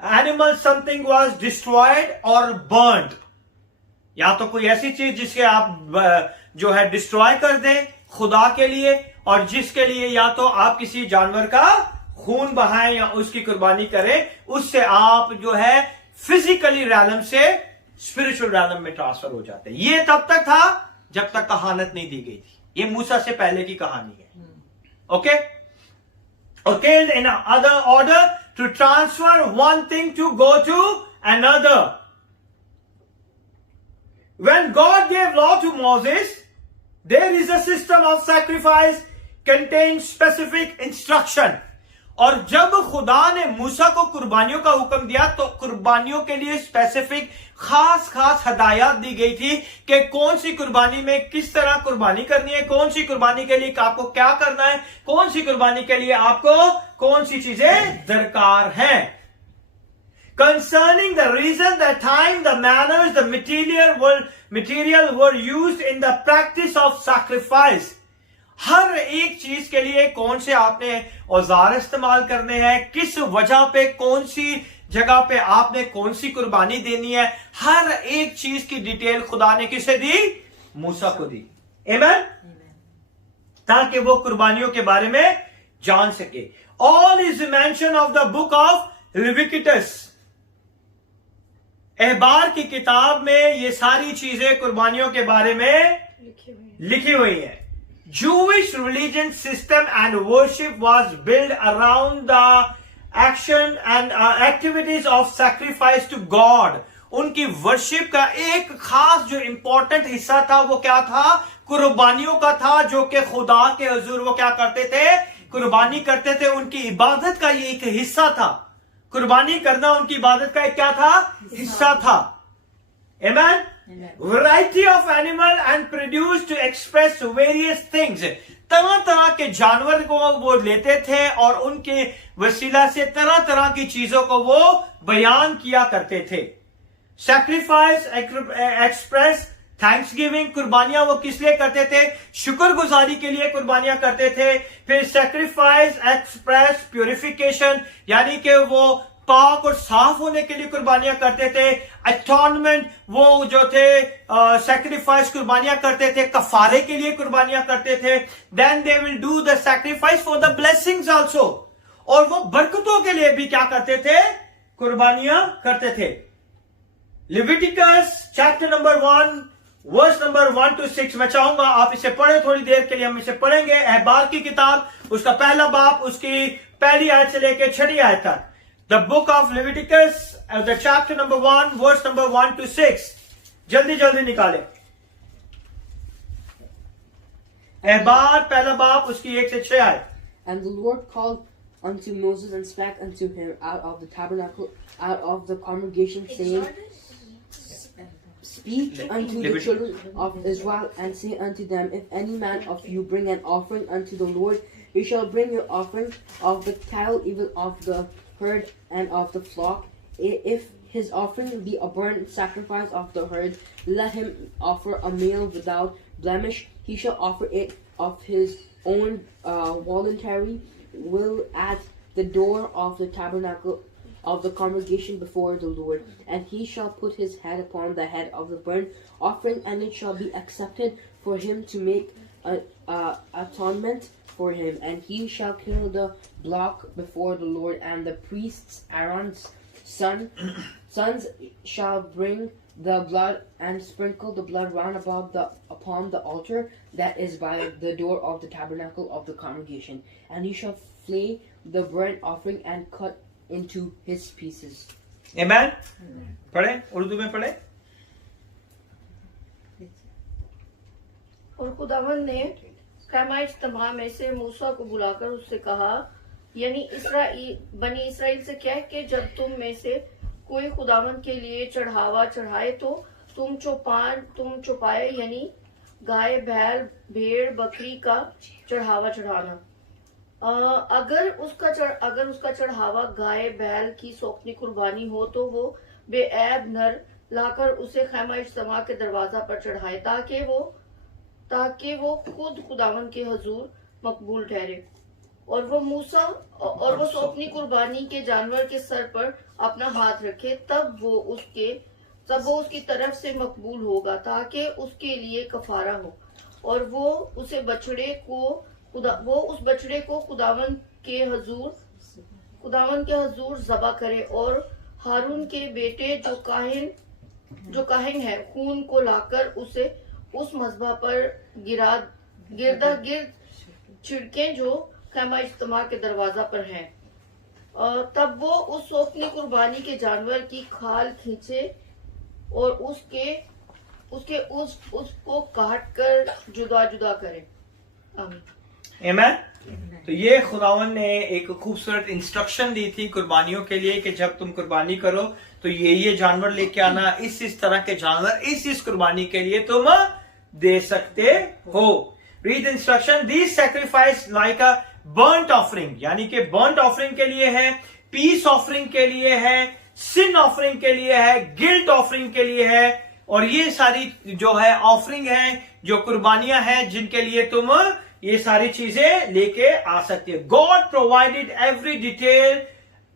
एनिमल समथिंग वॉज डिस्ट्रॉयड और बर्न्ड, या तो कोई ऐसी चीज जिसके आप जो है डिस्ट्रॉय कर दें खुदा के लिए, और जिसके लिए या तो आप किसी जानवर का खून बहाएं या उसकी कुर्बानी करें, उससे आप जो है फिजिकली रैलम से स्पिरिचुअल रैलम में ट्रांसफर हो जाते हैं। ये तब तक था जब तक कहानत नहीं दी गई थी। ये मूसा से पहले की कहानी है। ओके, और killed in other order to transfer one thing to go to another. When God gave law to Moses, there is a system of sacrifice contains specific instruction. और जब खुदा ने मूसा को कुर्बानियों का हुक्म दिया तो कुर्बानियों के लिए स्पेसिफिक खास खास हदायत दी गई थी कि कौन सी कुर्बानी में किस तरह कुर्बानी करनी है, कौन सी कुर्बानी के लिए आपको क्या करना है, कौन सी कुर्बानी के लिए आपको कौन सी चीजें दरकार हैं. Concerning the reason, the time, the manners, the material were used in the practice of sacrifice. हर एक चीज के लिए कौन से आपने औजार इस्तेमाल करने हैं, किस वजह पे, कौन सी जगह पे आपने कौन सी कुर्बानी देनी है, हर एक चीज की डिटेल खुदा ने किसे दी? मूसा को दी. आमीन. ताकि वो कुर्बानियों के बारे में जान सके. All is mention of the book of Leviticus. एहबार की किताब में ये सारी चीजें कुर्बानियों के बारे में लिखी हुई हैं. Jewish religion system and worship was built around the action and activities of sacrifice to God. उनकी वर्शिप का एक खास जो इंपॉर्टेंट हिस्सा था वो क्या था? कुर्बानियों का था, जो कि खुदा के हुजूर वो क्या करते थे? कुर्बानी करते थे. उनकी इबादत का ये एक हिस्सा था. कुर्बानी करना उनकी इबादत का एक क्या था? हिस्सा था. Amen. Variety of animal and produced to express various things. तरह तरह के जानवर को वो लेते थे और उनके वसीला से तरह तरह की चीजों को वो बयान किया करते थे. Sacrifice express Thanksgiving. कुर्बानियां वो किस लिए करते थे? शुक्रगुजारी के लिए कुर्बानियां करते थे. फिर सैक्रिफाइस एक्सप्रेस प्यूरिफिकेशन, यानी कि वो पाक और साफ होने के लिए कुर्बानियां करते थे. अटॉनमेंट, वो जो थे सैक्रिफाइस कुर्बानियां करते थे, कफारे के लिए कुर्बानियां करते थे. Then they will do the sacrifice for the blessings also. और वो बरकतों के लिए भी क्या करते थे? कुर्बानियां करते थे. Leviticus chapter number 1 verse number 1 to 6. मैं चाहूंगा आप इसे पढ़े, थोड़ी देर के लिए हम इसे पढ़ेंगे. एहबार की किताब, उसका पहला बाब, उसकी पहली आयत से लेकर 6वीं आयत तक. The book of Leviticus, the chapter number 1, verse number 1 to 6. जल्दी जल्दी निकाले. एहबार पहला बाब, उसकी 1 से 6 आयत. And the Lord called unto Moses and spake unto him out of the tabernacle, out of the congregation, saying, Speak unto the children of Israel, and say unto them, If any man of you bring an offering unto the Lord, you shall bring your offering of the cattle, even of the herd and of the flock. If his offering be a burnt sacrifice of the herd, let him offer a male without blemish. He shall offer it of his own voluntary will at the door of the tabernacle of the congregation before the Lord. And he shall put his head upon the head of the burnt offering, and it shall be accepted for him to make atonement for him. And he shall kill the block before the Lord, and the priests Aaron's sons shall bring the blood and sprinkle the blood round about upon the altar that is by the door of the tabernacle of the congregation. And he shall flay the burnt offering and cut into his pieces. Amen. पढ़े, उर्दू में पढ़े. और खुदावंद ने खैमा इज्तिमा में से मूसा को बुलाकर उससे कहा, यानी बनी इसराइल से कह कि जब तुम में से कोई खुदावंद के लिए चढ़ावा चढ़ाए तो तुम चौपाए यानी गाय, बैल, भेड़, बकरी का चढ़ावा चढ़ाना. अगर उसका चढ़ावा गाय, बैल की सौंपनी कुर्बानी हो तो वो बेऐब नर लाकर उसे खैमा इज्तिमा के दरवाजा पर चढ़ाए, ताकि वो खुद खुदावन के हुजूर मकबूल ठहरे. और वो सौंपनी कुर्बानी के जानवर के सर पर अपना हाथ रखे, तब वो उसकी तरफ से मकबूल होगा, ताकि उसके लिए कफारा हो. और वो उस बछड़े को खुदावन के हुजूर ज़बा करे, और हारून के बेटे जो काहिन है खून को लाकर उसे उस मज़बा पर गिर्द छिड़के जो खैमा इज्तिमा के दरवाजा पर है. तब वो उस सोखनी कुर्बानी के जानवर की खाल खींचे और उसको काट कर जुदा जुदा करे। आमीन। आमीन। तो ये खुदावन ने एक खूबसूरत इंस्ट्रक्शन दी थी कुर्बानियों के लिए कि जब तुम कुर्बानी करो तो ये जानवर लेके आना, इस तरह के जानवर इस कुर्बानी के लिए तुम दे सकते हो। Read instruction, this sacrifice like a burnt offering, यानी कि बर्न्ट ऑफरिंग के लिए है, पीस ऑफरिंग के लिए है, सिन ऑफरिंग के लिए है, गिल्ट ऑफरिंग के लिए है, और ये सारी जो है ऑफरिंग है, जो कुर्बानियां हैं जिनके लिए तुम ये सारी चीजें लेके आ सकते हो। God provided every detail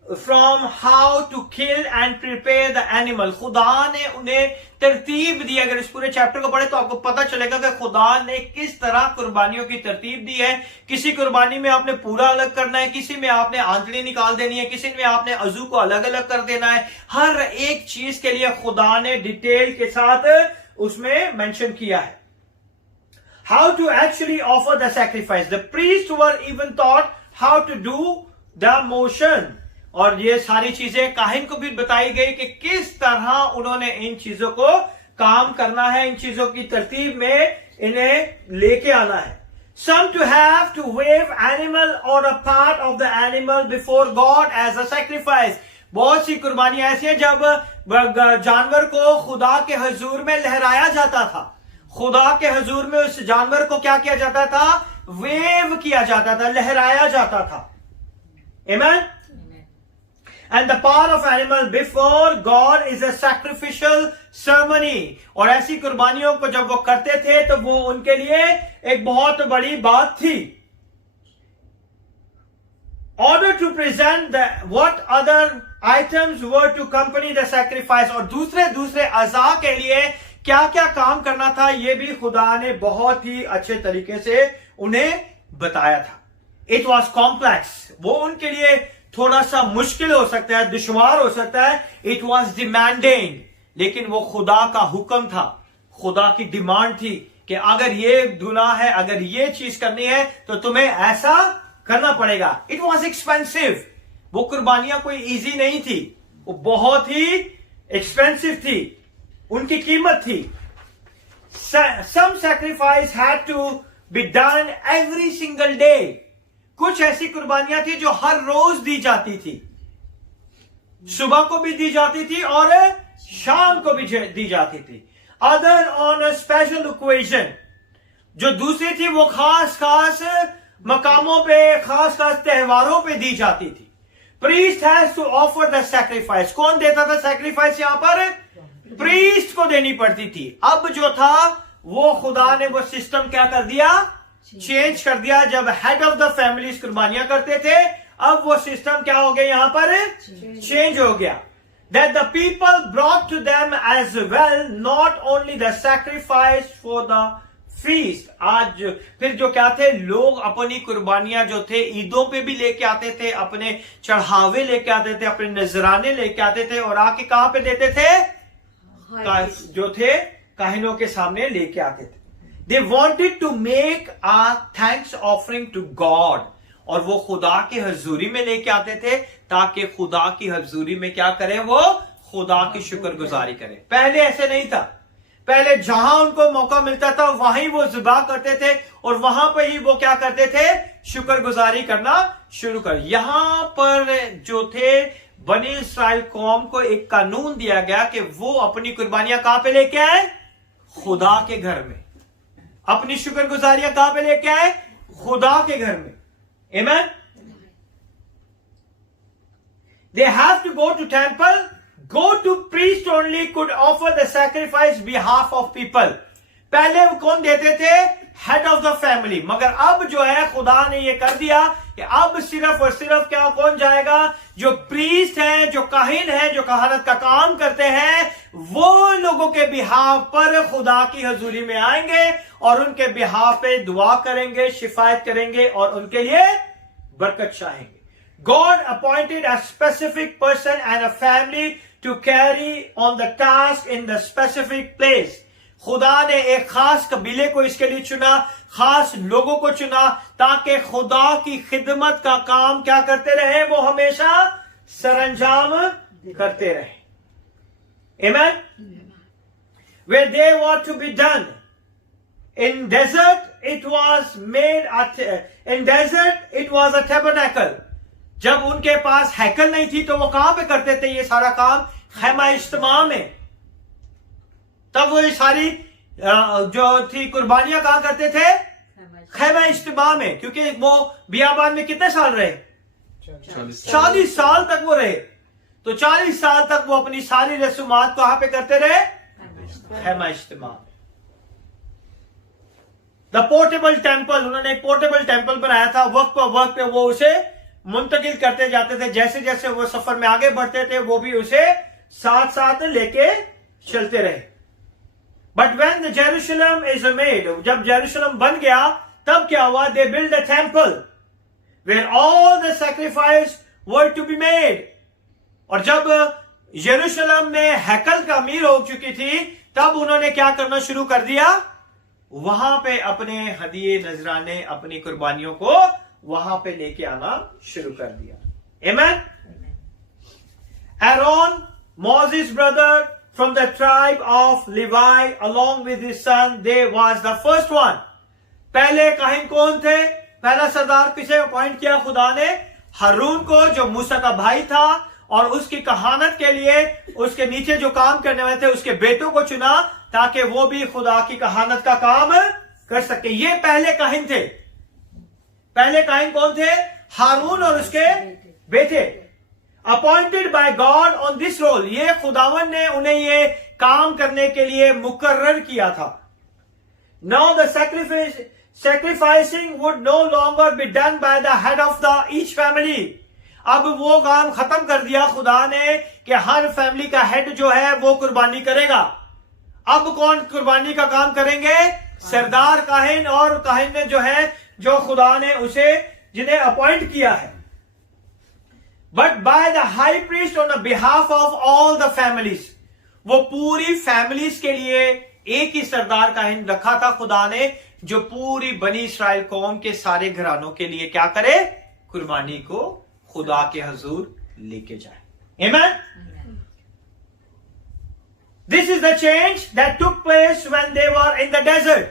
from how to kill and prepare the animal. खुदा ने उन्हें तरतीब दी। अगर इस पूरे चैप्टर को पढ़े तो आपको पता चलेगा कि खुदा ने किस तरह कुर्बानियों की तरतीब दी है। किसी कुर्बानी में आपने पूरा अलग करना है, किसी में आपने आंतड़ी निकाल देनी है, किसी में आपने अजू को अलग अलग कर देना है। हर एक चीज के लिए खुदा ने डिटेल के साथ उसमें मेंशन किया है। How to actually offer the sacrifice. The priests were even taught how to do the motion. और ये सारी चीजें काहिन को भी बताई गई कि किस तरह उन्होंने इन चीजों को काम करना है, इन चीजों की तरतीब में इन्हें लेके आना है। Some to have to wave animal or a part of the animal before God as a sacrifice. बहुत सी कुर्बानियां ऐसी हैं जब जानवर को खुदा के हुजूर में लहराया जाता था। खुदा के हुजूर में उस जानवर को क्या किया जाता था? वेव किया जाता था, लहराया जाता था। Amen? And the part of animal before God is a sacrificial ceremony. और ऐसी कुर्बानियों को जब वो करते थे तो वो उनके लिए एक बहुत बड़ी बात थी। Order to present what other items were to accompany the sacrifice. और दूसरे अज़ा के लिए क्या क्या काम करना था, ये भी खुदा ने बहुत ही अच्छे तरीके से उन्हें बताया था। इट वॉज कॉम्प्लेक्स, वो उनके लिए थोड़ा सा मुश्किल हो सकता है, दुश्वार हो सकता है। इट वॉज डिमांडिंग, लेकिन वो खुदा का हुक्म था, खुदा की डिमांड थी कि अगर ये गुनाह है, अगर ये चीज करनी है तो तुम्हें ऐसा करना पड़ेगा। इट वॉज एक्सपेंसिव, वो कुर्बानियां कोई इजी नहीं थी, वो बहुत ही एक्सपेंसिव थी, उनकी कीमत थी। Some sacrifice had to be done every single day. कुछ ऐसी कुर्बानियां थी जो हर रोज दी जाती थी, सुबह को भी दी जाती थी और शाम को भी दी जाती थी। Other on a special occasion, जो दूसरी थी वो खास खास मकामों पे, खास खास त्योहारों पे दी जाती थी। Priest has to offer the sacrifice. कौन देता था sacrifice? यहां पर प्रीस्ट को देनी पड़ती थी। अब जो था वो खुदा ने वो सिस्टम क्या कर दिया? चेंज कर दिया। जब हेड ऑफ द फैमिली कुर्बानियां करते थे, अब वो सिस्टम क्या हो गया? यहां पर चेंज हो गया। That the people brought to them as well, not only the sacrifice for the feast. आज फिर जो क्या थे, लोग अपनी कुर्बानियां जो थे ईदों पे भी लेके आते थे, अपने चढ़ावे लेके आते थे, अपने नजराने लेके आते थे और आके कहां पे देते थे? जो थे काहिनों के सामने लेके आते थे। They wanted to make a thanks offering to God, और वो खुदा के हजूरी में लेके आते थे ताकि खुदा की हजूरी में क्या करें? वो खुदा की शुक्रगुजारी करें। पहले ऐसे नहीं था, पहले जहां उनको मौका मिलता था वहीं वो ज़िबा करते थे और वहां पर ही वो क्या करते थे? शुक्रगुजारी करना शुरू कर। यहां पर जो थे बनी इस्राइल कौम को एक कानून दिया गया कि वो अपनी कुर्बानियां कहां पे लेके आए? खुदा के घर में। अपनी शुक्रगुजारियां कहां पे लेके आए? खुदा के घर में। Amen? They have to go to temple. Go to priest only could offer the sacrifice behalf of people. पहले वो कौन देते थे? Head of the family. मगर अब जो है खुदा ने ये कर दिया कि अब सिर्फ और सिर्फ क्या, कौन जाएगा? जो प्रीस्ट हैं, जो काहिन हैं, जो कहानत का काम करते हैं, वो लोगों के बिहाफ पर खुदा की हजूरी में आएंगे और उनके बिहाफ पे दुआ करेंगे, शिफायत करेंगे और उनके लिए बरकत चाहेंगे। God appointed a specific person and a family to carry on the task in the specific place. खुदा ने एक खास कबीले को इसके लिए चुना, खास लोगों को चुना, ताकि खुदा की खिदमत का काम क्या करते रहे, वो हमेशा सरंजाम करते रहे। Amen? Where they were to be done. In desert, it was made in desert, it was a tabernacle. जब उनके पास हैकल नहीं थी तो वो कहां पे करते थे ये सारा काम? खैमा इज्तिमा में। तब वो ये सारी जो थी कुर्बानियां कहां करते थे? खैमा इज्तिमा में। क्योंकि वो बियाबान में कितने साल रहे? 40 साल तक वो रहे। तो 40 साल तक वो अपनी सारी रसूमात कहां पे करते रहे? खैमा इज्तिमा। द पोर्टेबल टेम्पल, उन्होंने एक पोर्टेबल टेम्पल बनाया था। वक्त पे वो उसे मुंतकिल करते जाते थे। जैसे जैसे वो सफर में आगे बढ़ते थे वो भी उसे साथ साथ लेके चलते रहे। But when the Jerusalem is made, जब जेरूशलम बन गया तब क्या हुआ? They build a temple where all the sacrifice were to be made. और जब यरूशलेम में हैकल तामीर हो चुकी थी तब उन्होंने क्या करना शुरू कर दिया? वहां पे अपने हदिये नजराने, अपनी कुर्बानियों को वहां पे लेके आना शुरू कर दिया। Amen? Aaron, Moses' brother from the tribe of Levi, along with his son, they was the first one. पहले काहिन कौन थे? पहला सरदार किसे अपॉइंट किया खुदा ने? हारून को, जो मूसा का भाई था, और उसकी कहानत के लिए उसके नीचे जो काम करने वाले थे उसके बेटों को चुना ताकि वो भी खुदा की कहानत का काम कर सके। ये पहले काहिन थे। पहले काहिन कौन थे? हारून और उसके बेटे। Appointed by God on this role, ये खुदावन ने उन्हें ये काम करने के लिए मुकर्रर किया था। Now the sacrificing would no longer be done by the head of the each family. अब वो काम खत्म कर दिया खुदा ने कि हर फैमिली का हेड जो है वो कुर्बानी करेगा। अब कौन कुर्बानी का काम करेंगे? सरदार काहिन, और काहिन ने जो है, जो खुदा ने उसे जिन्हें अपॉइंट किया है। But by the high priest on the behalf of all the families, वो पूरी फैमिलीज के लिए एक ही सरदार काहिन रखा था खुदा ने, जो पूरी बनी इस्राएल कौम के सारे घरानों के लिए क्या करे? कुर्बानी को खुदा के हजूर लेके जाए। Amen? This is the change that took place when they were in the desert.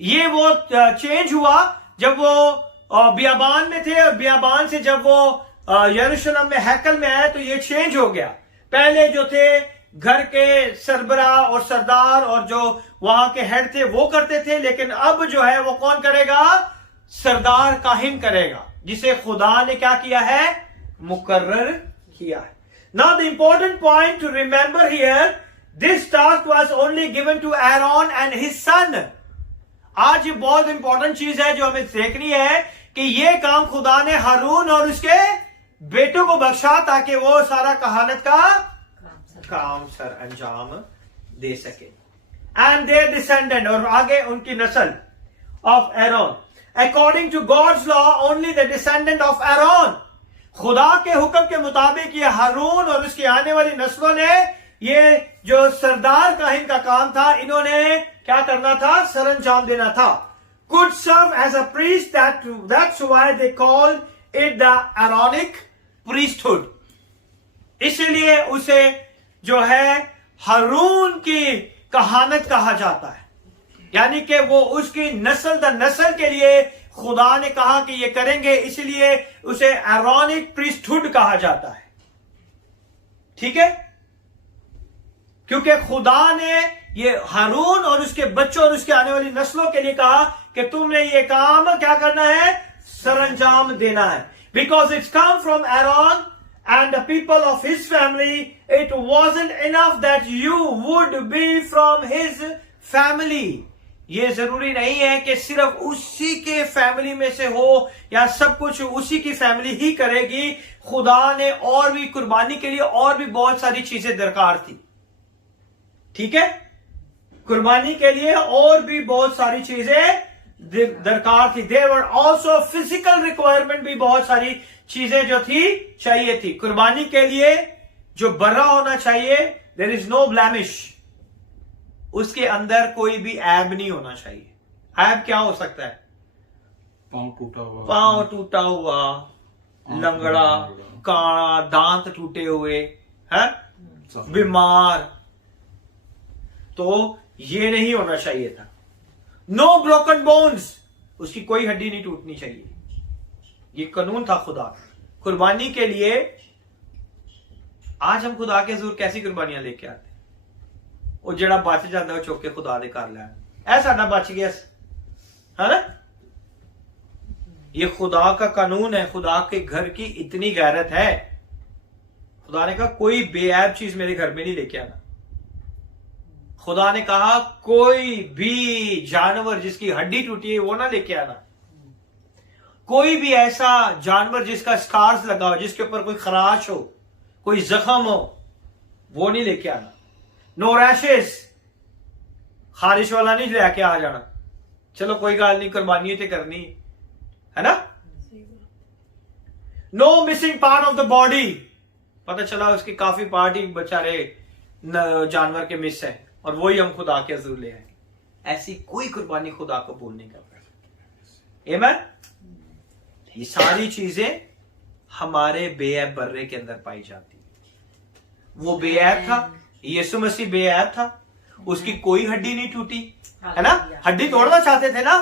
ये वो चेंज हुआ जब वो बियाबान में थे, और बियाबान से जब वो यरूशलेम में हैकल में आए तो ये चेंज हो गया। पहले जो थे घर के सरबरा और सरदार और जो वहां के हेड थे वो करते थे, लेकिन अब जो है वो कौन करेगा? सरदार काहिन करेगा, जिसे खुदा ने क्या किया है? मुकर्रर किया है। Now the important point to remember here, this task was only given to Aaron and his son. आज ये बहुत इंपॉर्टेंट चीज है जो हमें देखनी है कि ये काम खुदा ने हारून और उसके बेटों को बख्शा ताकि वो सारा कहानत का काम सर अंजाम दे सके। एंड देयर डिसेंडेंट, और आगे उनकी नस्ल of Aaron, according to God's law only the descendant of Aaron, खुदा के हुक्म के मुताबिक ये हारून और उसकी आने वाली नस्लों ने ये जो सरदार काहिन का काम था, इन्होंने क्या करना था? सर अंजाम देना था। could serve as a priest, that's why they call it the Aaronic priesthood. इसलिए उसे जो है हारून की कहानत कहा जाता है, यानी कि वो उसकी नस्ल दर नस्ल के लिए खुदा ने कहा कि ये करेंगे, इसलिए उसे एरोनिक प्रीस्टहुड कहा जाता है। ठीक है, क्योंकि खुदा ने ये हारून और उसके बच्चों और उसके आने वाली नस्लों के लिए कहा कि तुमने ये काम क्या करना है? सरंजाम देना है। Because it's come from Aaron and the people of his family, it wasn't enough that you would be from his family. ये जरूरी नहीं है कि सिर्फ उसी के फैमिली में से हो या सब कुछ उसी की फैमिली ही करेगी। खुदा ने और भी कुर्बानी के लिए और भी बहुत सारी चीजें दरकार थी। ठीक है, कुर्बानी के लिए और भी बहुत सारी चीजें दरकार थी। There were also physical requirement, भी बहुत सारी चीजें जो थी चाहिए थी कुर्बानी के लिए। जो बर्रा होना चाहिए, देयर इज नो ब्लैमिश, उसके अंदर कोई भी ऐब नहीं होना चाहिए। ऐब क्या हो सकता है? पाँव टूटा हुआ, पांव टूटा हुआ, लंगड़ा, काड़ा, दांत टूटे हुए, है बीमार, तो ये नहीं होना चाहिए था। नो ब्रोकन बोन्स, उसकी कोई हड्डी नहीं टूटनी चाहिए। ये कानून था खुदा कुर्बानी के लिए। आज हम खुदा के हजूर कैसी कुर्बानियां लेके आते हैं? वो जड़ा बच जाता है चौके खुदा दे कर लैन, ऐसा ना बच गया, है ना? ये खुदा का कानून है। खुदा के घर की इतनी गैरत है, खुदा ने कहा कोई बेऐब चीज मेरे घर में नहीं लेके आना। खुदा ने कहा कोई भी जानवर जिसकी हड्डी टूटी है वो ना लेके आना। कोई भी ऐसा जानवर जिसका स्कार्स लगा हो, जिसके ऊपर कोई खराश हो, कोई जख्म हो, वो नहीं लेके आना। नो रैशेस, खारिश वाला नहीं लेके आ जाना। चलो कोई गल नहीं, कुर्बानी तो करनी है ना। No missing part of the body, पता चला उसकी काफी पार्ट ही बेचारे जानवर के मिस है और वही हम खुदा के हजूर ले आए। ऐसी कोई कुर्बानी खुदा को भूल नहीं कर सकती। आमीन। ये सारी चीजें हमारे बेऐब बर्रे के अंदर पाई जाती है। वो बेऐब था, यीशु मसीह बेऐब था, उसकी कोई हड्डी नहीं टूटी, है ना। हड्डी तोड़ना चाहते थे ना,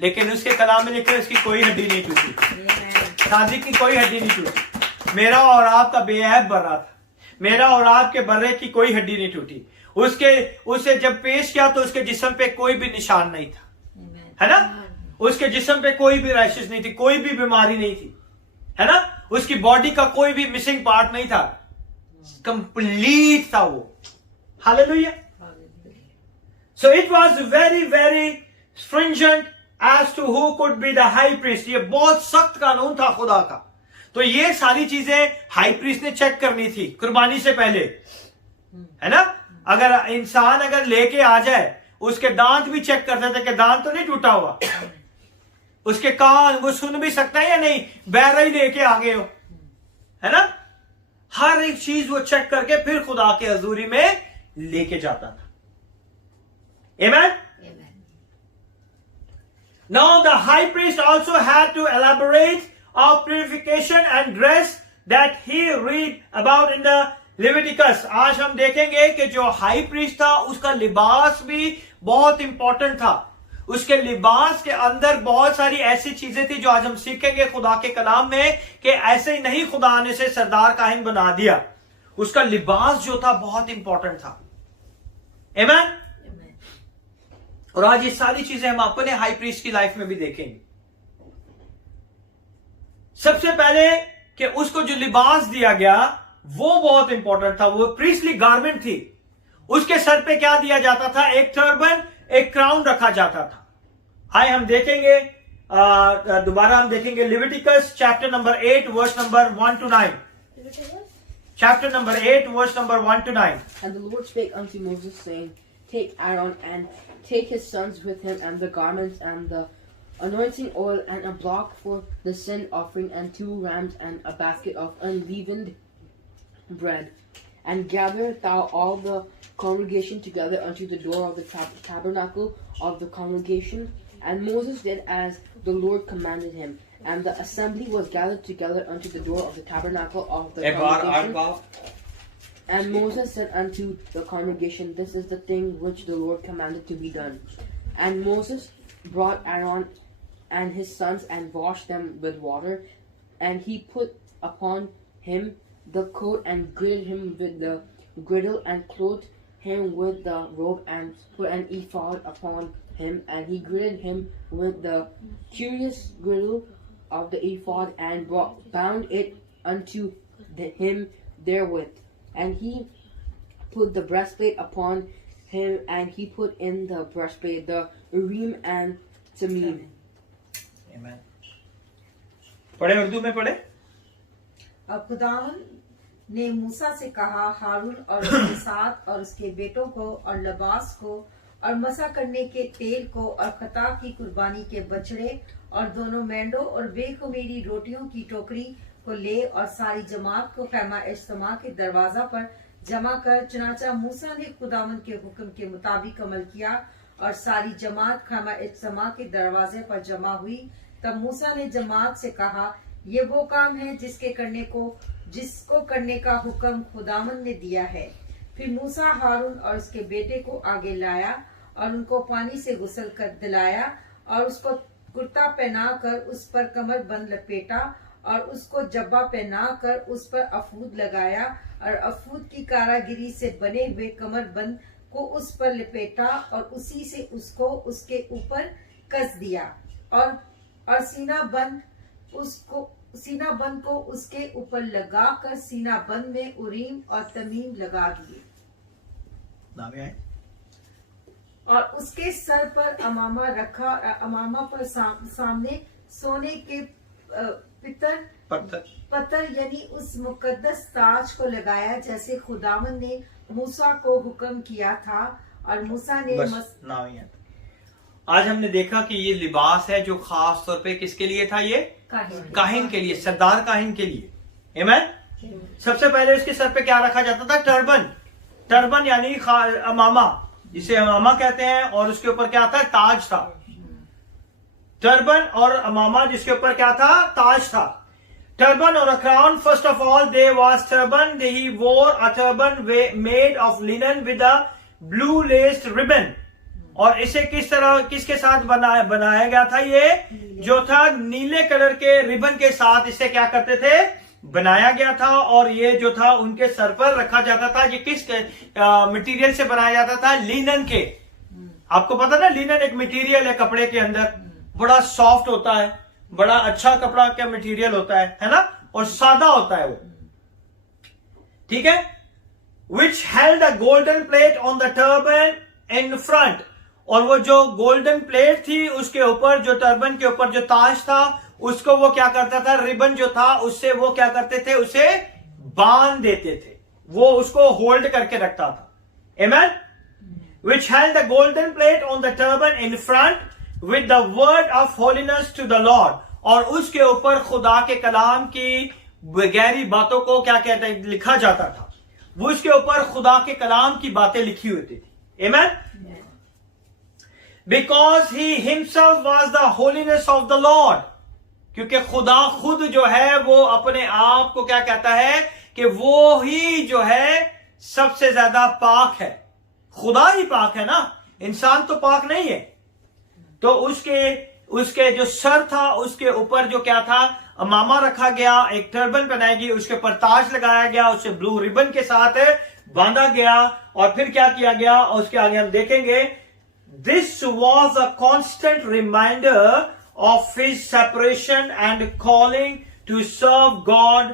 लेकिन उसके कलाम में लिखा है उसकी कोई हड्डी नहीं टूटी। सादिक की कोई हड्डी नहीं टूटी। मेरा और आपका बेऐब बर्रा था, मेरा और आपके बर्रे की कोई हड्डी नहीं टूटी। उसे जब पेश किया तो उसके जिस्म पे कोई भी निशान नहीं था, है ना। उसके जिस्म पे कोई भी रैशेस नहीं थी, कोई भी बीमारी नहीं थी, है ना। उसकी बॉडी का कोई भी मिसिंग पार्ट नहीं था, कंप्लीट था वो। Hallelujah. So it was very very stringent as to who could be the high priest. ये बहुत सख्त कानून था खुदा का। तो ये सारी चीजें हाई प्रीस्ट ने चेक करनी थी कुर्बानी से पहले, है ना। अगर इंसान अगर लेके आ जाए, उसके दांत भी चेक करते थे कि दांत तो नहीं टूटा हुआ, उसके कान वो सुन भी सकता है या नहीं, बहरा ही लेके आ गए हो, है ना। हर एक चीज वो चेक करके फिर खुदा के हजूरी में लेके जाता था। आमीन। Now the high priest also had to elaborate of purification and dress that he read about in the Leviticus. आज हम देखेंगे कि जो हाई प्रीस्ट था उसका लिबास भी बहुत इंपॉर्टेंट था। उसके लिबास के अंदर बहुत सारी ऐसी चीजें थी जो आज हम सीखेंगे खुदा के कलाम में, कि ऐसे ही नहीं खुदा ने से सरदार काहिन बना दिया। उसका लिबास जो था बहुत इंपॉर्टेंट था। आमीन। और आज ये सारी चीजें हम अपने हाई प्रीस्ट की लाइफ में भी देखेंगे। सबसे पहले कि उसको जो लिबास दिया गया वो बहुत इंपॉर्टेंट था। वो प्रीस्टली गारमेंट थी। उसके सर पे क्या दिया जाता था? एक टर्बन, एक क्राउन रखा जाता था। आइए हम देखेंगे, दोबारा हम देखेंगे Leviticus chapter number 8 verse number 1 to 9। Chapter number 8 verse number 1 to 9। And the Lord spake unto Moses, saying, Take Aaron, and take his sons with him, and the garments, and the anointing oil, and a block for the sin offering, and 2 rams, and a basket of unleavened bread. And gather thou all the congregation together unto the door of the tabernacle of the congregation. And Moses did as the Lord commanded him. And the assembly was gathered together unto the door of the tabernacle of the congregation. And Moses said unto the congregation, This is the thing which the Lord commanded to be done. And Moses brought Aaron and his sons and washed them with water. And he put upon him the coat and girded him with the girdle and clothed him with the robe and put an ephod upon him. And he girded him with the curious girdle of the ephod and bound it unto him therewith. And he put the breastplate upon him, and he put in the breastplate the Urim and Thummim. Amen. पढ़े, उर्दू में पढ़े। अब खुदावन ने मूसा से कहा, हारून और उसके साथ और उसके बेटों को और लबास को और मसा करने के तेल को और खता की कुर्बानी के बछड़े और दोनों मेंढों और बेखमीरी रोटियों की टोकरी को ले और सारी जमात को खैमा इज्तिमा के दरवाजा पर जमा कर। चुनाचा मूसा ने खुदावंद के हुक्म के मुताबिक अमल किया और सारी जमात खैमा इज्तिमा के दरवाजे पर जमा हुई। तब मूसा ने जमात से कहा, ये वो काम है जिसको करने का हुक्म खुदावंद ने दिया है। फिर मूसा हारून और उसके बेटे को आगे लाया और उनको पानी से गुस्ल कर दिलाया और उसको कुर्ता पहना कर उस पर कमर बंद लपेटा और उसको जब्बा पहना कर उस पर अफूद लगाया और अफूद की कारागिरी से बने हुए कमर बंद को उस पर लपेटा और उसी से उसको उसके ऊपर कस दिया और सीना बंद को उसके ऊपर लगाकर सीना बंद में उरीम और तमीम लगा दिए और उसके सर पर अमामा रखा। अमामा पर सामने सोने के पत्थर यानी उस मुकद्दस ताज को लगाया जैसे खुदावंद ने मूसा को हुक्म किया था। और मूसा ने आज हमने देखा कि ये लिबास है जो खास तौर पे किसके लिए था, ये काहिन के लिए, सरदार काहिन के लिए। आमीन। सबसे पहले इसके सर पे क्या रखा जाता था? टर्बन यानी अमामा, जिसे अमामा कहते हैं, और उसके ऊपर क्या था? ताज था। टर्बन और अमामा जिसके ऊपर क्या था? ताज था। टर्बन और crown, first of all they was turban, he wore a turban made of linen with a blue laced ribbon. और इसे किसके साथ बनाया गया था? ये जो था नीले कलर के रिबन के साथ इसे क्या करते थे? बनाया गया था। और ये जो था उनके सर पर रखा जाता था। ये किस मटेरियल से बनाया जाता था? लिनन के। आपको पता ना, लिनन एक मटेरियल है कपड़े के अंदर, बड़ा सॉफ्ट होता है, बड़ा अच्छा कपड़ा का मटेरियल होता है ना, और सादा होता है वो, ठीक है। Which held a golden plate on the turban in front. और वो जो गोल्डन प्लेट थी उसके ऊपर, जो टर्बन के ऊपर जो ताज था, उसको वो क्या करता था? रिबन जो था उससे वो क्या करते थे? उसे बांध देते थे, वो उसको होल्ड करके रखता था। आमीन। Which held the golden plate on the turban in front with the word of holiness to the Lord। और उसके ऊपर खुदा के कलाम की गहरी बातों को क्या कहते हैं? लिखा जाता था। वो उसके ऊपर खुदा के कलाम की बातें लिखी होती थी। आमीन। Because he himself was the holiness of the Lord। क्योंकि खुदा खुद जो है वो अपने आप को क्या कहता है? कि वो ही जो है सबसे ज्यादा पाक है। खुदा ही पाक है ना, इंसान तो पाक नहीं है। तो उसके जो सर था उसके ऊपर जो क्या था? अमामा रखा गया, एक टर्बन पहनाई गई, उसके ऊपर ताज लगाया गया, उसे ब्लू रिबन के साथ बांधा गया। और फिर क्या किया गया? उसके आगे हम देखेंगे, this was a constant reminder of his separation and calling to serve God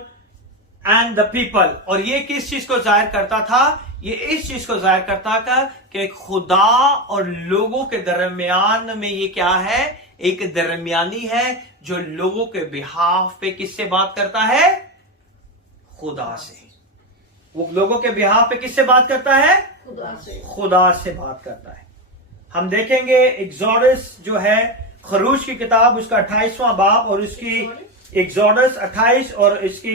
and the people। और ये किस चीज को जाहिर करता था? ये इस चीज को जाहिर करता था कि खुदा और लोगों के दरमियान में ये क्या है? एक दरमियानी है जो लोगों के बिहाफ पे किससे बात करता है? खुदा से। वो लोगों के बिहाफ पे किससे बात करता है? खुदा से बात करता है। हम देखेंगे एक्सोडस जो है, खरूज की किताब, उसका 28वां बाब और उसकी एक्सोडस 28 और इसकी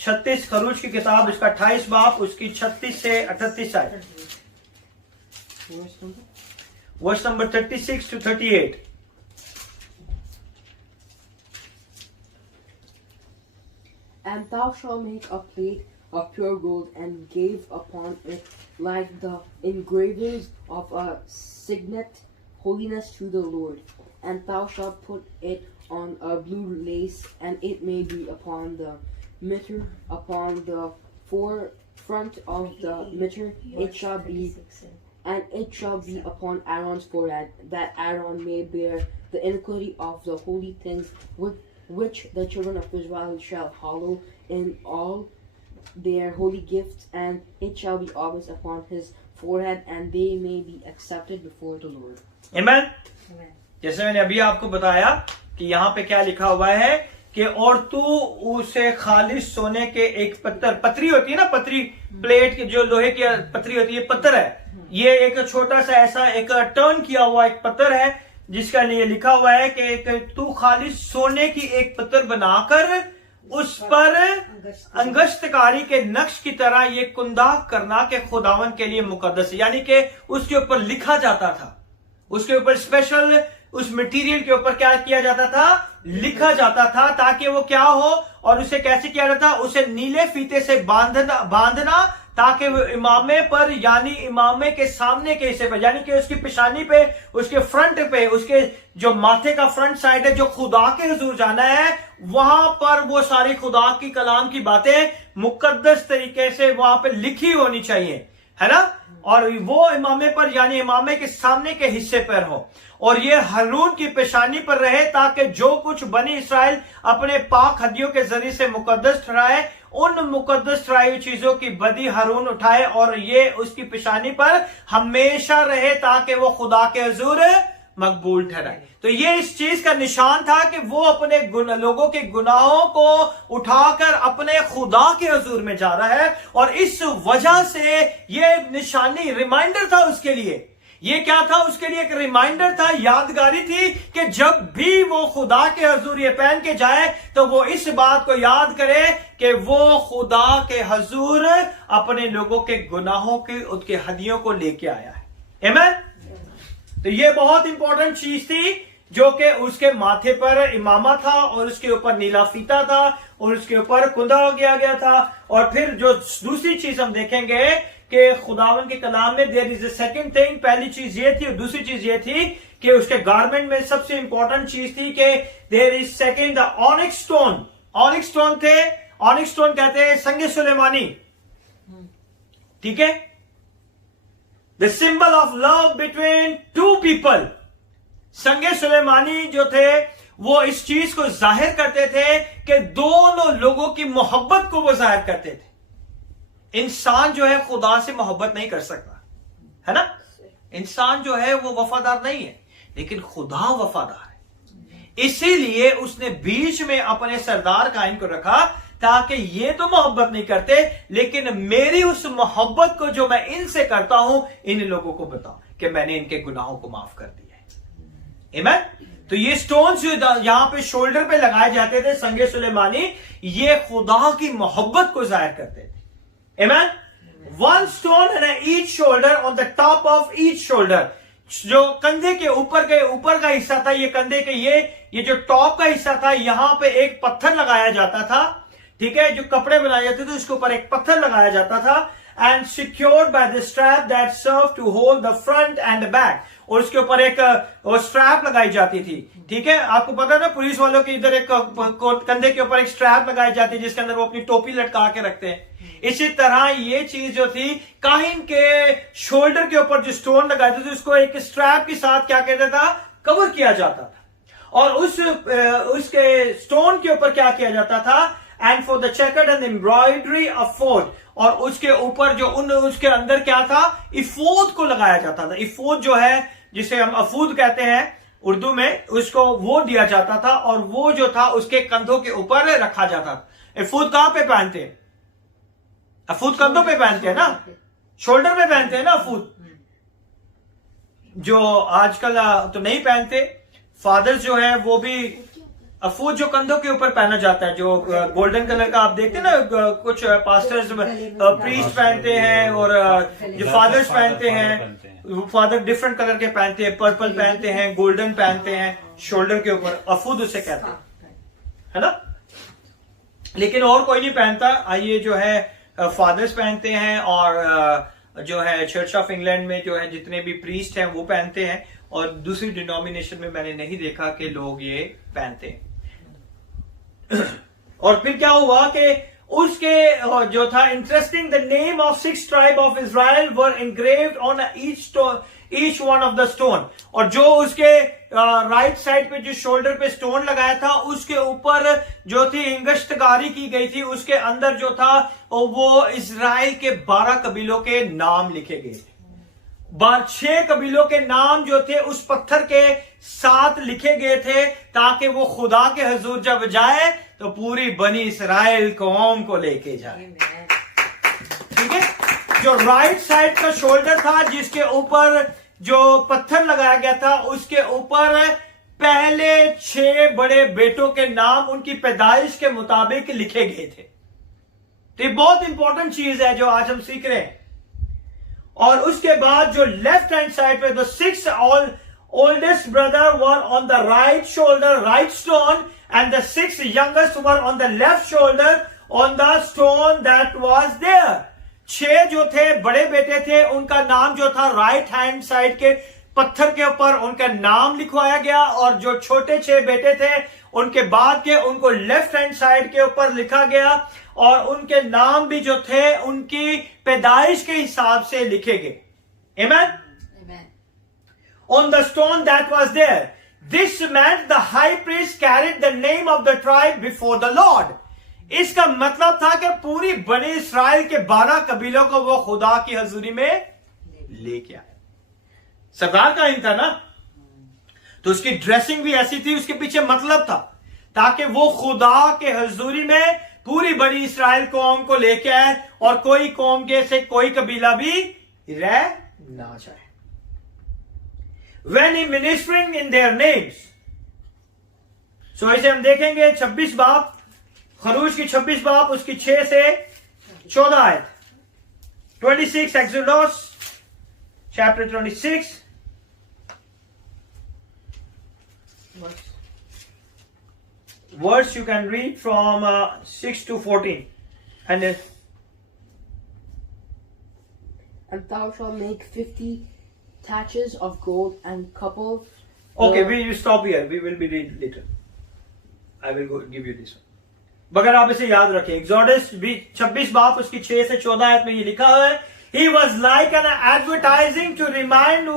36, खरूज की किताब उसका 28 बाब उसकी 36 से 38 आए, verse number 36 to 38। And thou shalt make a plate of pure gold, and gave upon it like the engravings of a signet, holiness to the Lord. And thou shalt put it on a blue lace, and it may be upon the mitre, upon the forefront of the mitre. It shall be upon Aaron's forehead, that Aaron may bear the iniquity of the holy things which the children of Israel shall hallow in all their holy gifts, and it shall be always upon his forehead, and they may be accepted before the Lord. Amen। जैसे मैंने अभी आपको बताया कि यहाँ पे क्या लिखा हुआ है कि और तू उसे खालिश सोने के एक पत्री होती है ना, पत्री प्लेट की जो लोहे की पत्री होती है, पत्थर है। ये एक छोटा सा ऐसा एक टर्न किया हुआ एक पत्थर है जिसका लिए लिखा हुआ है कि तू खालिश सोने की एक पत्थर बनाकर उस पर अंगश्तकारी के नक्श की तरह ये कुंदा करना के खुदावन के लिए मुकद्दस, यानी कि उसके ऊपर लिखा जाता था, उसके ऊपर स्पेशल उस मटेरियल के ऊपर क्या किया जाता था, लिखा जाता था, ताकि वो क्या हो, और उसे कैसे किया जाता, उसे नीले फीते से बांधना ताकि वो इमामे पर, यानी इमामे के सामने के हिस्से पर, यानी कि उसकी पेशानी पे, उसके फ्रंट पे, उसके जो माथे का फ्रंट साइड है, जो खुदा के हुजूर जाना है, वहां पर वो सारी खुदा की कलाम की बातें मुकद्दस तरीके से वहां पे लिखी होनी चाहिए, है ना, और वो इमामे पर, यानी इमामे के सामने के हिस्से पर हो, और ये हारून की पेशानी पर रहे, ताकि जो कुछ बनी इस्राएल अपने पाक हदियों के जरिए से मुकद्दस ठहराए, उन मुकद्दस ठहराई हुई चीजों की बदी हारून उठाए और ये उसकी पेशानी पर हमेशा रहे, ताकि वो खुदा के हुजूर मकबूल ठहराए। तो ये इस चीज का निशान था कि वो अपने लोगों के गुनाहों को उठाकर अपने खुदा के हुजूर में जा रहा है, और इस वजह से ये निशानी रिमाइंडर था उसके लिए। ये क्या था उसके लिए? एक रिमाइंडर था, यादगारी थी कि जब भी वो खुदा के हुजूर ये पहन के जाए तो वो इस बात को याद करे कि वो खुदा के हुजूर अपने लोगों के गुनाहों की, उसके हदियों को लेके आया है। आमीन। तो ये बहुत इंपॉर्टेंट चीज थी, जो कि उसके माथे पर इमामा था, और उसके ऊपर नीला फीता था, और उसके ऊपर कुंदा हो गया था। और फिर जो दूसरी चीज हम देखेंगे कि खुदावन के कलाम में there is a second thing. पहली चीज ये थी, और दूसरी चीज ये थी कि उसके गारमेंट में सबसे इंपॉर्टेंट चीज थी कि there is second the onyx stone. Onyx stone थे, ऑनिक्स स्टोन कहते हैं संगे सुलेमानी, ठीक है, the symbol of love between two people. संगे सुलेमानी जो थे वो इस चीज को जाहिर करते थे कि दोनों लोगों की मोहब्बत को वो जाहिर करते थे। इंसान जो है खुदा से मोहब्बत नहीं कर सकता, है ना, इंसान जो है वो वफादार नहीं है, लेकिन खुदा वफादार है। इसीलिए उसने बीच में अपने सरदार कायन को रखा, ताकि ये तो मोहब्बत नहीं करते, लेकिन मेरी उस मोहब्बत को जो मैं इनसे करता हूं, इन लोगों को बताऊं कि मैंने इनके गुनाहों को माफ कर दिया है। आमीन। तो ये स्टोन्स जो यहां पे शोल्डर पे लगाए जाते थे, संगे सुलेमानी, ये खुदा की मोहब्बत को जाहिर करते थे। Amen? One stone and each shoulder on the top of each shoulder. जो कंधे के ऊपर का हिस्सा था, ये कंधे के ये जो टॉप का हिस्सा था, यहां पे एक पत्थर लगाया जाता था, ठीक है, जो कपड़े बनाए जाते थे उसके ऊपर एक पत्थर लगाया जाता था, and secured by the strap that serve to hold the front and back. और उसके ऊपर एक स्ट्रैप लगाई जाती थी, ठीक है, आपको पता है ना, पुलिस वालों के इधर एक कंधे के ऊपर एक स्ट्रैप लगाई जाती है, जिसके अंदर वो अपनी टोपी लटका के रखते हैं। इसी तरह ये चीज जो थी, काहिन के शोल्डर के ऊपर जो स्टोन लगाए थे, उसको एक स्ट्रैप के साथ क्या कहता था, कवर किया जाता था। और उसके स्टोन के ऊपर क्या किया जाता था, and for the chequered and embroidery ephod, और उसके ऊपर जो उसके अंदर क्या था, इफोद को लगाया जाता था। इफोद जो है, जिसे हम अफूद कहते हैं उर्दू में, उसको वो दिया जाता था, और वो जो था उसके कंधों के ऊपर रखा जाता था। इफूद कहां पे पहनते हैं? अफूद कंधों पे पहनते हैं ना, शोल्डर पे पहनते हैं ना अफूद, जो आजकल तो नहीं पहनते। फादर्स जो है वो भी अफूद जो कंधों के ऊपर पहना जाता है, जो गोल्डन कलर का आप देखते हैं ना, कुछ पास्टर्स प्रीस्ट पहनते हैं, और जो फादर्स पहनते हैं, फादर डिफरेंट कलर के पहनते हैं, पर्पल पहनते हैं, गोल्डन पहनते हैं, शोल्डर के ऊपर अफूद उसे कहते हैं, है ना, लेकिन और कोई नहीं पहनता। ये जो है फादर्स पहनते हैं, और जो है चर्च ऑफ इंग्लैंड में जो है जितने भी प्रीस्ट हैं वो पहनते हैं, और दूसरी डिनोमिनेशन में मैंने नहीं देखा कि लोग ये पहनते हैं। और फिर क्या हुआ कि उसके जो था interesting, the name of 6 tribe of Israel were engraved on each one of the stone. और जो उसके राइट साइड पे जो शोल्डर पे स्टोन लगाया था, उसके ऊपर जो थी इंगश्तकारी की गई थी, उसके अंदर जो था वो इजराइल के 12 कबीलों के नाम लिखे गए थे। 6 कबीलों के नाम जो थे उस पत्थर के साथ लिखे गए थे, ताकि वो खुदा के हुजूर जब जाए तो पूरी बनी इस्राएल कौम को लेके जाए, ठीक है। जो राइट साइड का शोल्डर था, जिसके ऊपर जो पत्थर लगाया गया था, उसके ऊपर पहले 6 बड़े बेटों के नाम उनकी पैदाइश के मुताबिक लिखे गए थे। तो ये बहुत इंपॉर्टेंट चीज है जो आज हम सीख रहे हैं। और उसके बाद जो लेफ्ट हैंड साइड पे the 6 oldest brother were on the right shoulder, right stone, and the 6 youngest were on the left shoulder on the stone that was there. 6 जो थे बड़े बेटे थे, उनका नाम जो था राइट हैंड साइड के पत्थर के ऊपर उनका नाम लिखवाया गया, और जो छोटे 6 बेटे थे उनके बाद के उनको लेफ्ट हैंड साइड के ऊपर लिखा गया, और उनके नाम भी जो थे उनकी पैदाइश के हिसाब से लिखे गए। Amen? On the stone that was there. This meant the high priest carried the name of the tribe before the Lord. इसका मतलब था कि पूरी बनी इस्राएल के 12 कबीलों को वो खुदा की हजूरी में लेके आए। सरदार का ही था ना, तो उसकी ड्रेसिंग भी ऐसी थी, उसके पीछे मतलब था, ताकि वो खुदा के हजूरी में पूरी बड़ी इस्राएल कौम को लेके आए और कोई कौम के से कोई कबीला भी रह ना जाए। When he ministering in their names. So इसे हम देखेंगे 26 बाब, खरूज की 26 बाब, उसकी 6 से 14 आयत। 26 Exodus chapter 26 verse you can read from 6 to 14 and thou shalt make 50 taches of gold and couple. Okay, we stop here. We will be read later. I will go give you this one. मगर आप इसे याद रखें, एक्सोडस 26 बाब उसकी 6 से 14 आयत में ये लिखा हुआ है, He was like an advertising to remind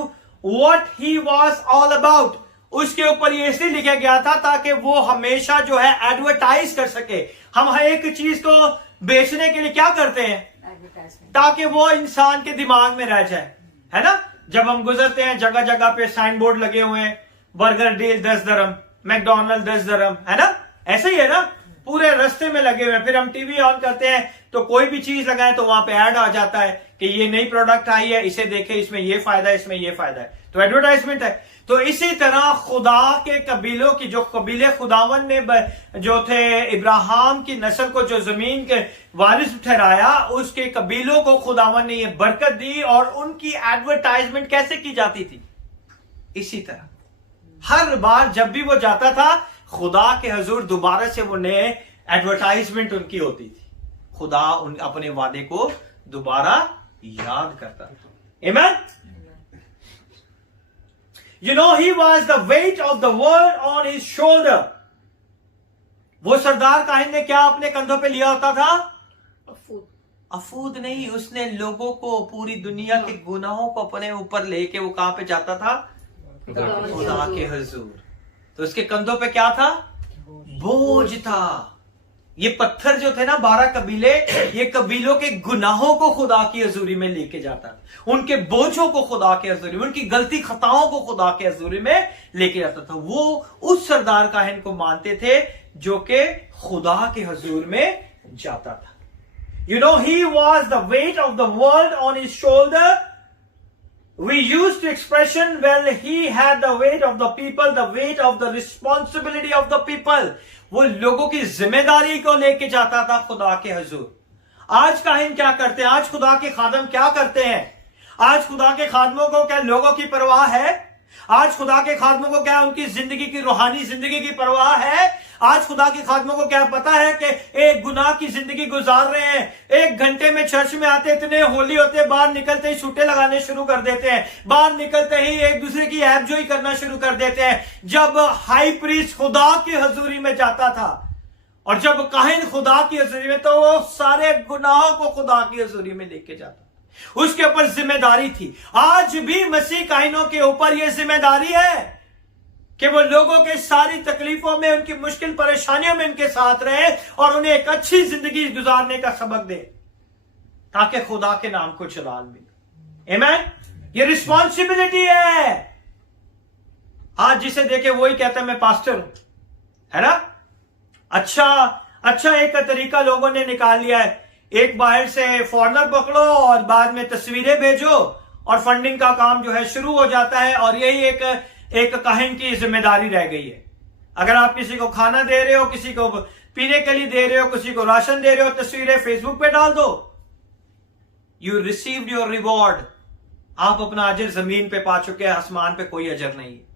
what he was all about. उसके ऊपर ये इसलिए लिखा गया था ताकि वो हमेशा जो है एडवर्टाइज कर सके। हम हर एक चीज को बेचने के लिए क्या करते हैं? ताकि वो इंसान के दिमाग में रह जाए, है ना। जब हम गुजरते हैं जगह जगह पे साइन बोर्ड लगे हुए हैं, बर्गर डील 10 दरम, मैकडोनल्ड 10 दरम, है ना, ऐसे ही है ना, पूरे रास्ते में लगे हुए हैं। फिर हम टीवी ऑन करते हैं तो कोई भी चीज लगाएं तो वहां पे ऐड आ जाता है कि ये नई प्रोडक्ट आई है, इसे देखें, इसमें ये फायदा है, इसमें ये फायदा है, तो एडवर्टाइजमेंट है। तो इसी तरह खुदा के कबीलों की, जो कबीले खुदावन ने जो थे इब्राहिम की नस्ल को जो जमीन के वारिस ठहराया, उसके कबीलों को खुदावन ने ये बरकत दी, और उनकी एडवर्टाइजमेंट कैसे की जाती थी? इसी तरह हर बार जब भी वो जाता था खुदा के हजूर दोबारा से वो नए एडवर्टाइजमेंट उनकी होती थी। खुदा उन अपने वादे को दोबारा याद करता था। आमीन। You know, he was the weight of the world on his shoulder. वो सरदार काहिन ने क्या अपने कंधों पे लिया होता था? अफूद नहीं, उसने लोगों को, पूरी दुनिया के गुनाहों को अपने ऊपर लेके वो कहां पे जाता था? खुदा के हुजूर। तो उसके कंधों पे क्या था? बोझ था। ये पत्थर जो थे ना 12 कबीले, ये कबीलों के गुनाहों को खुदा की हजूरी में लेके जाता था, उनके बोझों को खुदा के हजूरी में, उनकी गलती खताओं को खुदा के हजूरी में लेके जाता था। वो उस सरदार काहिन को मानते थे जो कि खुदा के हजूर में जाता था। You know, he was the weight of the world on his shoulder. We used the expression, well, he had the weight of the people, the weight of the responsibility of the people. वो लोगों की जिम्मेदारी को लेके जाता था खुदा के हजूर। आज काहिन क्या करते हैं? आज खुदा के खादम क्या करते हैं? आज खुदा के खादमों को क्या लोगों की परवाह है? आज खुदा के खादमों को क्या उनकी जिंदगी की, रूहानी जिंदगी की परवाह है? आज खुदा के खादमों को क्या पता है कि एक गुनाह की जिंदगी गुजार रहे हैं, 1 घंटे में चर्च में आते, इतने होली होते, बाहर निकलते ही छुट्टे लगाने शुरू कर देते हैं, बाहर निकलते ही एक दूसरे की ऐबजोई करना शुरू कर देते हैं। जब हाई प्रीस्ट खुदा की हजूरी में जाता था और जब काहिन खुदा की हजूरी में, तो वो सारे गुनाहों को खुदा की हजूरी में लेके जाता, उसके ऊपर जिम्मेदारी थी। आज भी मसीह काहिनों के ऊपर यह जिम्मेदारी है कि वो लोगों के सारी तकलीफों में, उनकी मुश्किल परेशानियों में उनके साथ रहे और उन्हें एक अच्छी जिंदगी गुजारने का सबक दे, ताकि खुदा के नाम को जलाल मिले। आमीन। ये रिस्पॉन्सिबिलिटी है। आज जिसे देखे वही कहता है मैं पास्टर हूं, है ना। अच्छा एक तरीका लोगों ने निकाल लिया है, एक बाहर से फॉरनर पकड़ो और बाद में तस्वीरें भेजो और फंडिंग का काम जो है शुरू हो जाता है, और यही एक एक काहिन की जिम्मेदारी रह गई है। अगर आप किसी को खाना दे रहे हो, किसी को पीने के लिए दे रहे हो, किसी को राशन दे रहे हो, तस्वीरें फेसबुक पे डाल दो। You received your reward. आप अपना अजर जमीन पे पा चुके हैं, आसमान पे कोई अजर नहीं है।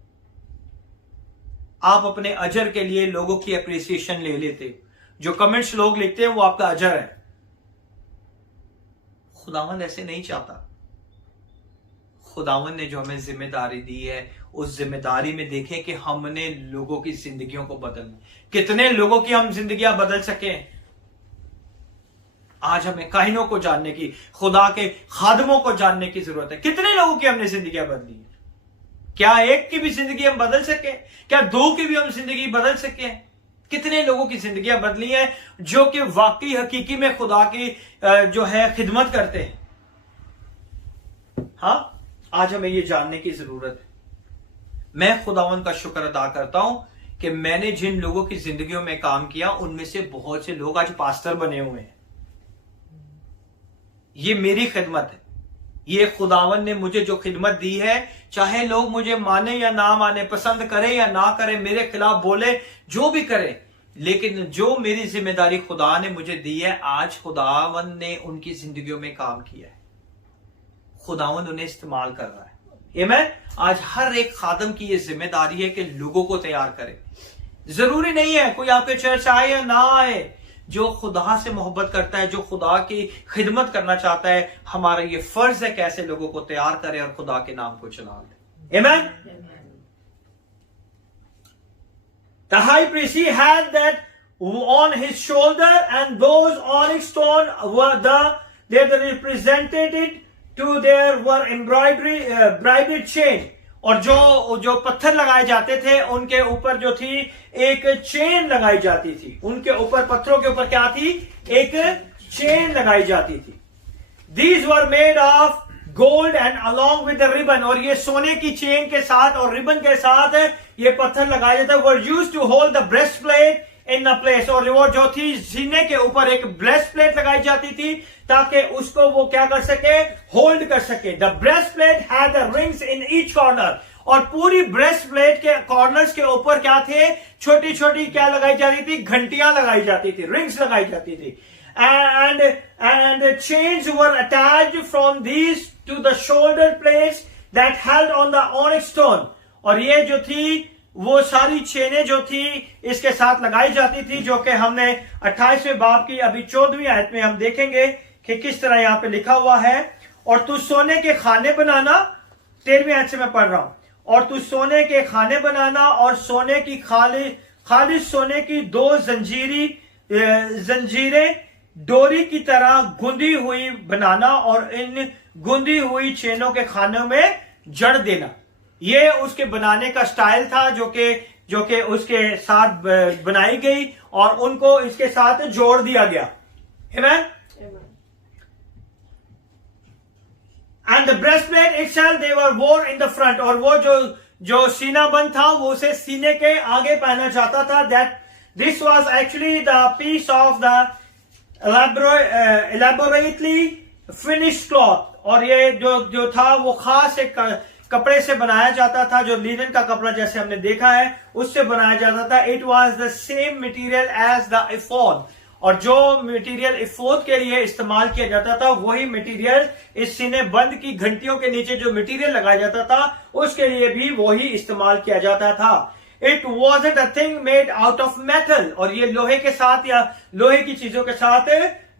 आप अपने अजर के लिए लोगों की अप्रिसिएशन ले लेते हो। जो कमेंट्स लोग लिखते हैं वो आपका अजर है। खुदावंद ऐसे नहीं चाहता। खुदावंद ने जो हमें जिम्मेदारी दी है, उस जिम्मेदारी में देखें कि हमने लोगों की जिंदगियों को बदलना। कितने लोगों की हम जिंदगियां बदल सके। आज हमें काहिनों को जानने की, खुदा के खादमों को जानने की जरूरत है। कितने लोगों की हमने जिंदगियां बदली है? क्या एक की भी जिंदगी हम बदल सके? क्या दो की भी हम जिंदगी बदल सके? कितने लोगों की जिंदगियां बदली हैं जो कि वाकई हकीकी में खुदा की जो है खिदमत करते हैं। हाँ, आज हमें ये जानने की जरूरत है। मैं खुदावंद का शुक्र अदा करता हूं कि मैंने जिन लोगों की जिंदगियों में काम किया, उनमें से बहुत से लोग आज पास्टर बने हुए हैं। ये मेरी खिदमत है। ये खुदावंद ने मुझे जो खिदमत दी है, चाहे लोग मुझे माने या ना माने, पसंद करें या ना करें, मेरे खिलाफ बोले, जो भी करें, लेकिन जो मेरी जिम्मेदारी खुदा ने मुझे दी है, आज खुदावंद ने उनकी जिंदगियों में काम किया है। खुदावंद उन्हें इस्तेमाल कर रहा है। आमीन। आज हर एक खादम की यह जिम्मेदारी है कि लोगों को तैयार करे। जरूरी नहीं है कोई आपके चर्च आए या ना आए, जो खुदा से मोहब्बत करता है, जो खुदा की खिदमत करना चाहता है, हमारा ये फर्ज है कैसे लोगों को तैयार करे और खुदा के नाम को चला दे। आमीन। The high priest, he had that on his shoulder, and those onyx stone were they represented to their were embroidered chain. और जो पत्थर लगाए जाते थे, उनके ऊपर जो थी एक चेन लगाई जाती थी। उनके ऊपर, पत्थरों के ऊपर क्या थी? एक चेन लगाई जाती थी। These were made of gold and along with the ribbon, और ये सोने की चेन के साथ और रिबन के साथ ये पत्थर लगाया जाता है। were used to hold the breastplate in a place, और वो जो थी सीने के ऊपर एक ब्रेस्ट प्लेट लगाई जाती थी ताकि उसको वो क्या कर सके? होल्ड कर सके। The breast plate had the rings in each corner, और पूरी ब्रेस्ट प्लेट के कॉर्नर्स के ऊपर क्या थे? छोटी छोटी क्या लगाई जाती थी? घंटियां लगाई जाती थी, रिंग्स लगाई जाती थी। and the chains were attached from these to the shoulder plates that held on the onyx stone, और ये जो थी वो सारी चेनें जो थी इसके साथ लगाई जाती थी, जो कि हमने 28वें बाब की अभी 14वीं आयत में हम देखेंगे कि किस तरह यहां पे लिखा हुआ है। और तू सोने के खाने बनाना, 13वीं आयत से मैं पढ़ रहा हूं, और तू सोने के खाने बनाना और सोने की खालिस सोने की 2 जंजीरें डोरी की तरह गुंदी हुई बनाना और इन गुंदी हुई चेनों के खानों में जड़ देना। ये उसके बनाने का स्टाइल था जो कि उसके साथ बनाई गई और उनको इसके साथ जोड़ दिया गया। Amen? And the breastplate itself they were wore in the front, और वो जो सीना बंद था वो उसे सीने के आगे पहना जाता था। That this was actually the piece of the elaborately finished cloth, और ये जो था वो खास एक कपड़े से बनाया जाता था, जो लिनन का कपड़ा जैसे हमने देखा है उससे बनाया जाता था। It was the same material as the ephod, और जो मटीरियल एफोद के लिए इस्तेमाल किया जाता था वही मटीरियल इस सीने बंद की घंटियों के नीचे जो मटीरियल लगाया जाता था उसके लिए भी वही इस्तेमाल किया जाता था। It wasn't a thing made out of metal, और ये लोहे के साथ या लोहे की चीजों के साथ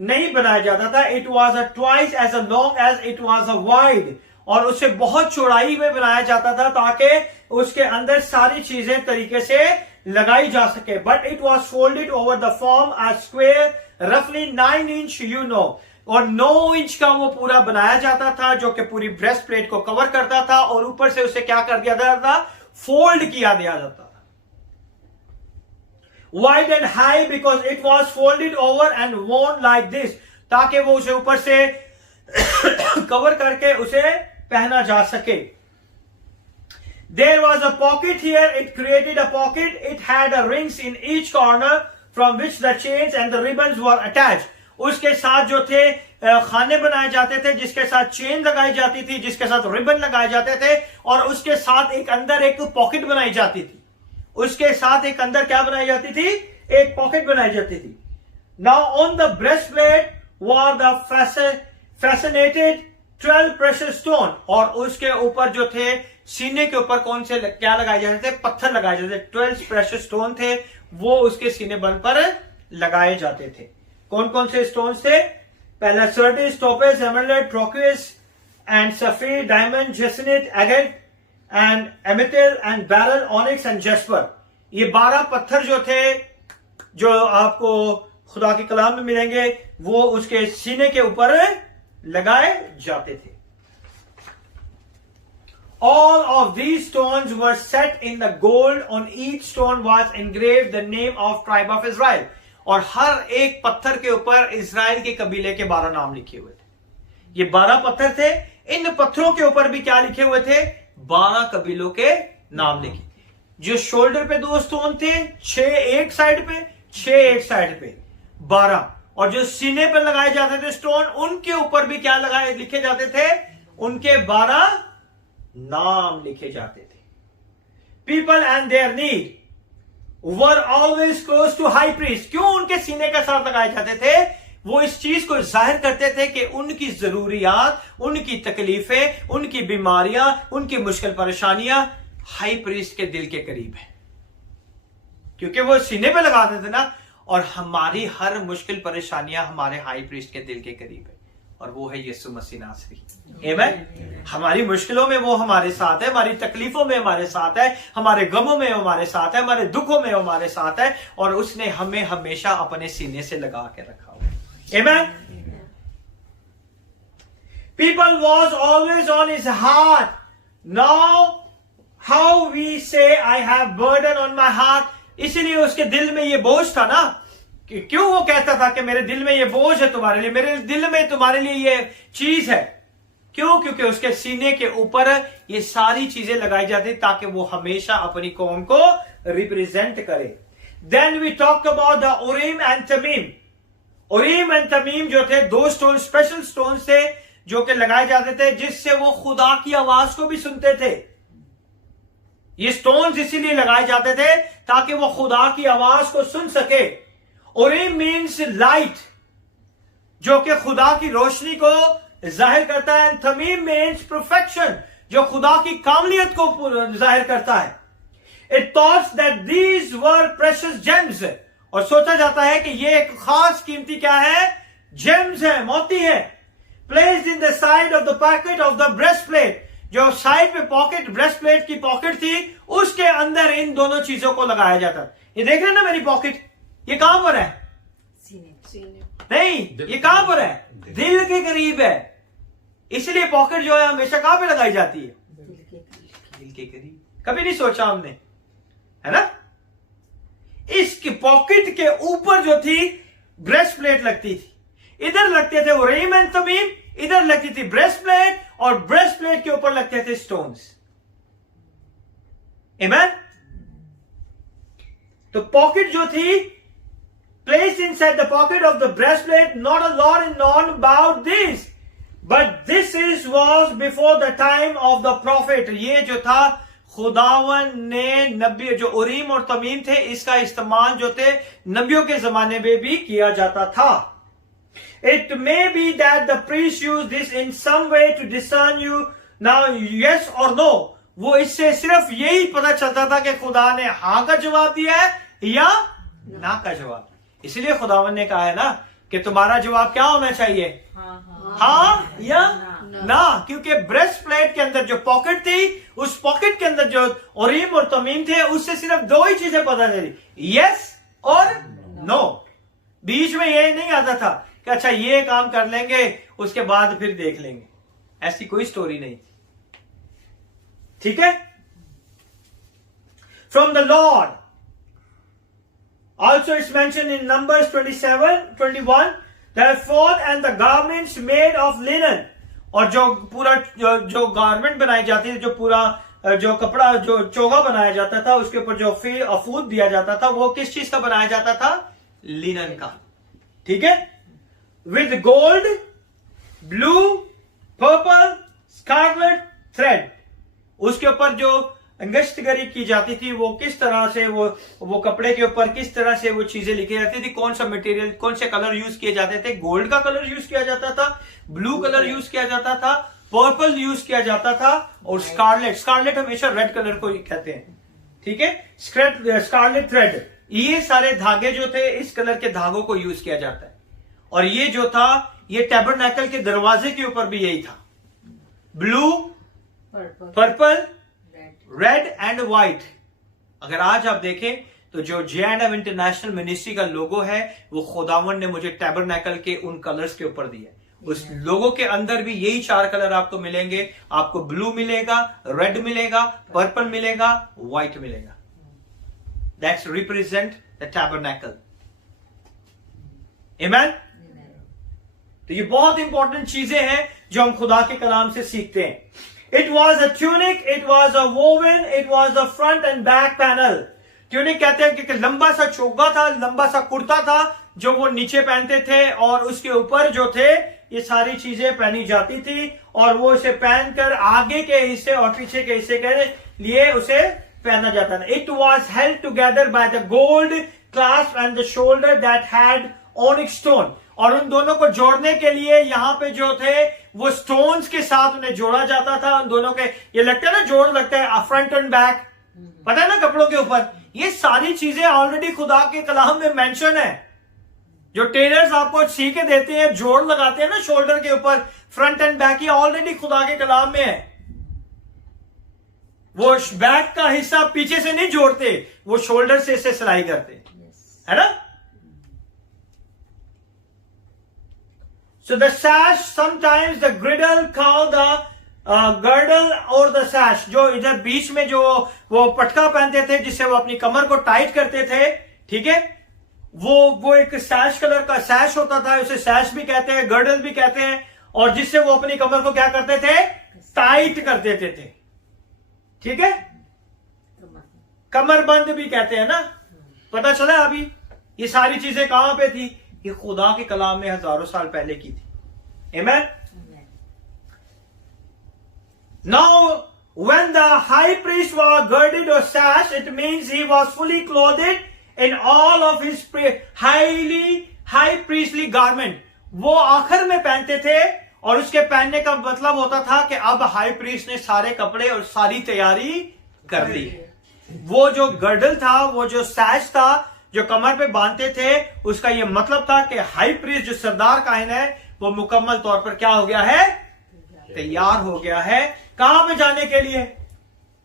नहीं बनाया जाता था। It was twice as a long as it was a wide, और उसे बहुत चौड़ाई में बनाया जाता था ताकि उसके अंदर सारी चीजें तरीके से लगाई जा सके। But it was folded over the form a square रफली 9 इंच और 9 इंच का वो पूरा बनाया जाता था, जो कि पूरी ब्रेस्ट प्लेट को कवर करता था, और ऊपर से उसे क्या कर दिया जाता था? फोल्ड किया दिया जाता था। Wide and high because it was folded over and वोन लाइक दिस, ताकि वो उसे ऊपर से कवर करके उसे पहना जा सके। There was a pocket here. It created a pocket. It had a rings in each corner from which the chains and the ribbons were attached. उसके साथ जो थे खाने बनाए जाते थे, जिसके साथ चेन लगाई जाती थी, जिसके साथ रिबन लगाए जाते थे, और उसके साथ एक अंदर एक पॉकेट बनाई जाती थी। उसके साथ एक अंदर क्या बनाई जाती थी? एक पॉकेट बनाई जाती थी। Now on the breast plate were the fascinated 12 precious stone, और उसके ऊपर जो थे सीने के ऊपर कौन से क्या लगाए जाते थे? पत्थर लगाए जाते थे। 12 प्रेशियस स्टोन थे, वो उसके सीने बन पर लगाए जाते थे। कौन कौन से स्टोन्स थे? पहला sardius, topaz, emerald, turquoise and sapphire, diamond, jacinth, agate and amethyst and beryl, onyx and jasper. ये 12 पत्थर जो थे, जो आपको खुदा के कलाम में मिलेंगे, वो उसके सीने के ऊपर लगाए जाते थे। All of these stones were set in the gold. On each stone was engraved the name of tribe of Israel. और हर एक पत्थर के ऊपर इजराइल के कबीले के 12 नाम लिखे हुए थे। ये 12 पत्थर थे। इन पत्थरों के ऊपर भी क्या लिखे हुए थे? 12 कबीलों के नाम लिखे। जो शोल्डर पे 2 स्टोन थे, 6 एक साइड पे, 6 एक साइड पे, 12। और जो सीने पर लगाए जाते थे स्टोन, उनके ऊपर भी क्या लिखे जाते थे? उनके 12 नाम लिखे जाते थे। People and their need were always close to high priest. क्यों उनके सीने के साथ लगाए जाते थे? वो इस चीज को जाहिर करते थे कि उनकी जरूरियात, उनकी तकलीफें, उनकी बीमारियां, उनकी मुश्किल परेशानियां हाई प्रीस्ट के दिल के करीब है, क्योंकि वो सीने पे लगाते थे ना। और हमारी हर मुश्किल परेशानियां हमारे हाई प्रीस्ट के दिल के करीब है, और वो है यीशु मसीह नासरी। आमीन। हमारी मुश्किलों में वो हमारे साथ है, हमारी तकलीफों में हमारे साथ है, हमारे गमों में हमारे साथ है, हमारे दुखों में हमारे साथ है, और उसने हमें हमेशा अपने सीने से लगा के रखा हुआ है। आमीन। People was always on his heart. Now how we say I have burden on my heart. इसलिए उसके दिल में ये बोझ था ना, कि क्यों वो कहता था कि मेरे दिल में ये बोझ है तुम्हारे लिए, मेरे दिल में तुम्हारे लिए ये चीज है। क्यों? क्योंकि उसके सीने के ऊपर ये सारी चीजें लगाई जाती ताकि वो हमेशा अपनी कौम को रिप्रेजेंट करे। Then we talk about the urim and thummim. Urim and thummim जो थे 2 स्टोन, स्पेशल स्टोन थे, जो कि लगाए जाते थे, जिससे वो खुदा की आवाज को भी सुनते थे। ये स्टोन्स इसीलिए लगाए जाते थे ताकि वो खुदा की आवाज को सुन सके। उरीम मीन्स लाइट, जो कि खुदा की रोशनी को जाहिर करता है। तमीम मीन्स परफेक्शन, जो खुदा की कामलियत को जाहिर करता है। It thoughts that these were precious James, और सोचा जाता है कि ये एक खास कीमती क्या है? जेम्स है, मोती है। Placed in the side of the pocket of the breast plate, जो साइड पे पॉकेट, ब्रेस्ट प्लेट की पॉकेट थी, उसके अंदर इन दोनों चीजों को लगाया जाता। ये देख रहे हैं ना मेरी पॉकेट, ये कहां पर है? सीने। नहीं, ये कहां पर है? दिल के करीब है। इसलिए पॉकेट जो है हमेशा कहां पे लगाई जाती है? दिल के करीब। कभी नहीं सोचा हमने, है ना? इसकी पॉकेट के ऊपर जो थी ब्रेस्ट प्लेट लगती थी, इधर लगते थे उरीम एंड तमीम, इधर लगती थी ब्रेस्ट प्लेट, और ब्रेस्ट प्लेट के ऊपर लगते थे स्टोन्स। आमीन। तो पॉकेट जो थी, placed inside the pocket of the breastplate, not a lot is known about this, but this was before the time of the prophet. ये जो था खुदावन ने नबी, जो उरीम और तमीम थे, इसका इस्तेमाल जो थे नबियों के जमाने में भी किया जाता था। It may be that the priest used this in some way to discern you now yes or no. वो इससे सिर्फ यही पता चलता था कि खुदा ने हाँ का जवाब दिया है या ना का जवाब। इसलिए खुदावन ने कहा है ना कि तुम्हारा जवाब क्या होना चाहिए? हाँ या ना, क्योंकि ब्रेस्ट प्लेट के अंदर जो पॉकेट थी, उस पॉकेट के अंदर जो उरीम और तमीम थे, उससे सिर्फ 2 ही चीजें पता चली, यस और नो। बीच में ये नहीं आता था कि अच्छा ये काम कर लेंगे उसके बाद फिर देख लेंगे, ऐसी कोई स्टोरी नहीं। ठीक है? From the Lord also it's mentioned in Numbers 27:21, the ephod and the garments made of linen, और जो पूरा जो गारमेंट बनाई जाती थी, जो पूरा जो कपड़ा, जो चोगा बनाया जाता था, उसके ऊपर जो अफूद दिया जाता था, वो किस चीज का बनाया जाता था? लिनन का। ठीक है? with gold, blue, purple, scarlet thread. उसके ऊपर जो अंगश्तगरी की जाती थी वो किस तरह से वो कपड़े के ऊपर किस तरह से वो चीजें लिखी जाती थी, कौन सा मटेरियल, कौन से कलर यूज किए जाते थे. गोल्ड का कलर यूज किया जाता था, ब्लू कलर यूज किया जाता था, पर्पल यूज किया जाता था, और स्कारलेट हमेशा रेड कलर को कहते हैं. ठीक है, स्कारलेट थ्रेड, ये सारे धागे जो थे इस कलर के धागों को यूज किया जाता है. और ये जो था ये टैबरनेकल के दरवाजे के ऊपर भी यही था. Blue, purple, red and white. अगर आज आप देखें तो जो J&M इंटरनेशनल मिनिस्ट्री का लोगो है वो खुदावन ने मुझे टैबरनेकल के उन कलर्स के ऊपर दिया. उस लोगो के अंदर भी यही 4 कलर आपको मिलेंगे. आपको ब्लू मिलेगा, रेड मिलेगा, पर्पल मिलेगा, व्हाइट मिलेगा. That's represent the tabernacle. आमीन. तो ये बहुत इंपॉर्टेंट चीजें हैं जो हम खुदा के कलाम से सीखते हैं. It was a tunic, it was a woven, it was a front and back panel. Tunic कहते हैं कि लंबा सा चोगा था, लंबा सा कुर्ता था जो वो नीचे पहनते थे, और उसके ऊपर जो थे ये सारी चीजें पहनी जाती थी, और वो इसे पहनकर आगे के हिस्से और पीछे के हिस्से के लिए उसे पहना जाता था. It was held together by the gold clasp and the shoulder that had onyx stone. और उन दोनों को जोड़ने के लिए यहाँ पे जो थे वो स्टोन्स के साथ उन्हें जोड़ा जाता था. उन दोनों के ये लगता है ना, जोड़ लगता है फ्रंट एंड बैक, पता है ना, कपड़ों के ऊपर. ये सारी चीजें ऑलरेडी खुदा के कलाम में मेंशन है. जो टेलर्स आपको सी के देते हैं, जोड़ लगाते हैं ना शोल्डर के ऊपर, फ्रंट एंड बैक, ये ऑलरेडी खुदा के कलाम में है. वो बैक का हिस्सा पीछे से नहीं जोड़ते, वो शोल्डर से इसे सिलाई करते, है ना. So the sash, sometimes the girdle called the girdle or the sash, जो इधर बीच में जो वो पटका पहनते थे जिससे वो अपनी कमर को टाइट करते थे, ठीक है, वो एक सैश कलर का सैश होता था, उसे सैश भी कहते हैं, गर्डल भी कहते हैं, और जिससे वो अपनी कमर को क्या करते थे, टाइट कर देते थे. ठीक है, कमरबंद भी कहते हैं ना. पता चला अभी ये सारी चीजें कहां पे थी, ये खुदा के कलाम में हजारों साल पहले की थी. Amen? Now, when the high priest was girded or sash, it means he was fully clothed in all of his high priestly garment. वो आखिर में पहनते थे, और उसके पहनने का मतलब होता था कि अब हाई प्रीस्ट ने सारे कपड़े और सारी तैयारी कर ली. वो जो गर्डल था, वो जो सैश था जो कमर पे बांधते थे, उसका ये मतलब था कि हाई प्रीस्ट जो सरदार काहिन है वो मुकम्मल तौर पर क्या हो गया है, तैयार हो गया है. कहां पे जाने के लिए,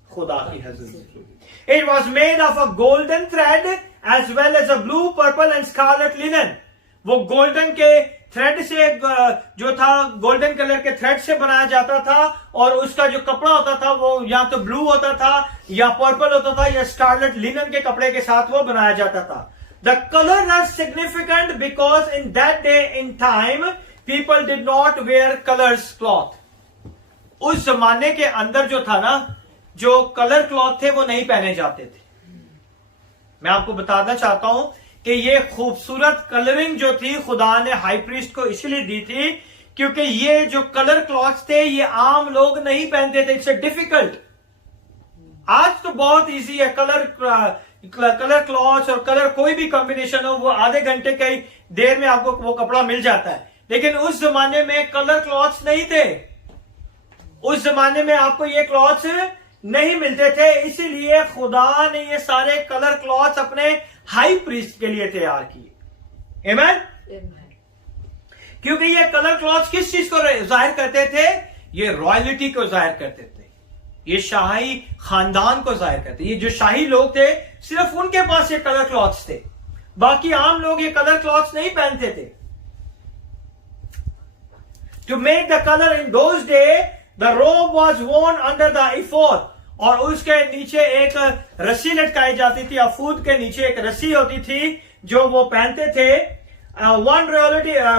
खुदा की हज़ूर. It was made of a golden thread as well as a blue, purple and scarlet linen. वो गोल्डन के थ्रेड से जो था, गोल्डन कलर के थ्रेड से बनाया जाता था, और उसका जो कपड़ा होता था वो या तो ब्लू होता था या पर्पल होता था या स्कारलेट लिनन के कपड़े के साथ वो बनाया जाता था. The colour are significant because in that day in time people did not wear colours cloth. उस जमाने के अंदर जो था ना, जो कलर क्लॉथ थे वो नहीं पहने जाते थे. मैं आपको बताना चाहता हूं कि ये खूबसूरत कलरिंग जो थी खुदा ने हाई प्रीस्ट को इसलिए दी थी क्योंकि ये जो कलर क्लॉथ्स थे ये आम लोग नहीं पहनते थे. It's difficult. आज तो बहुत इजी है, कलर क्लॉथ्स और कलर कोई भी कॉम्बिनेशन हो वो आधे घंटे की देर में आपको वो कपड़ा मिल जाता है. लेकिन उस जमाने में कलर क्लॉथ्स नहीं थे. उस जमाने में आपको ये क्लॉथ्स नहीं मिलते थे, इसीलिए खुदा ने ये सारे कलर क्लॉथ्स अपने हाई प्रीस्ट के लिए तैयार किए. आमीन. क्योंकि ये कलर क्लॉथ्स किस चीज को जाहिर करते थे, ये रॉयल्टी को जाहिर करते थे, ये शाही खानदान को जाहिर करते. ये जो शाही लोग थे सिर्फ उनके पास ये कलर क्लॉथ्स थे, बाकी आम लोग ये कलर क्लॉथ्स नहीं पहनते थे. To make the colour in those day the robe was worn under the ephod, और उसके नीचे एक रस्सी लटकाई जाती थी. अफूद के नीचे एक रस्सी होती थी जो वो पहनते थे. One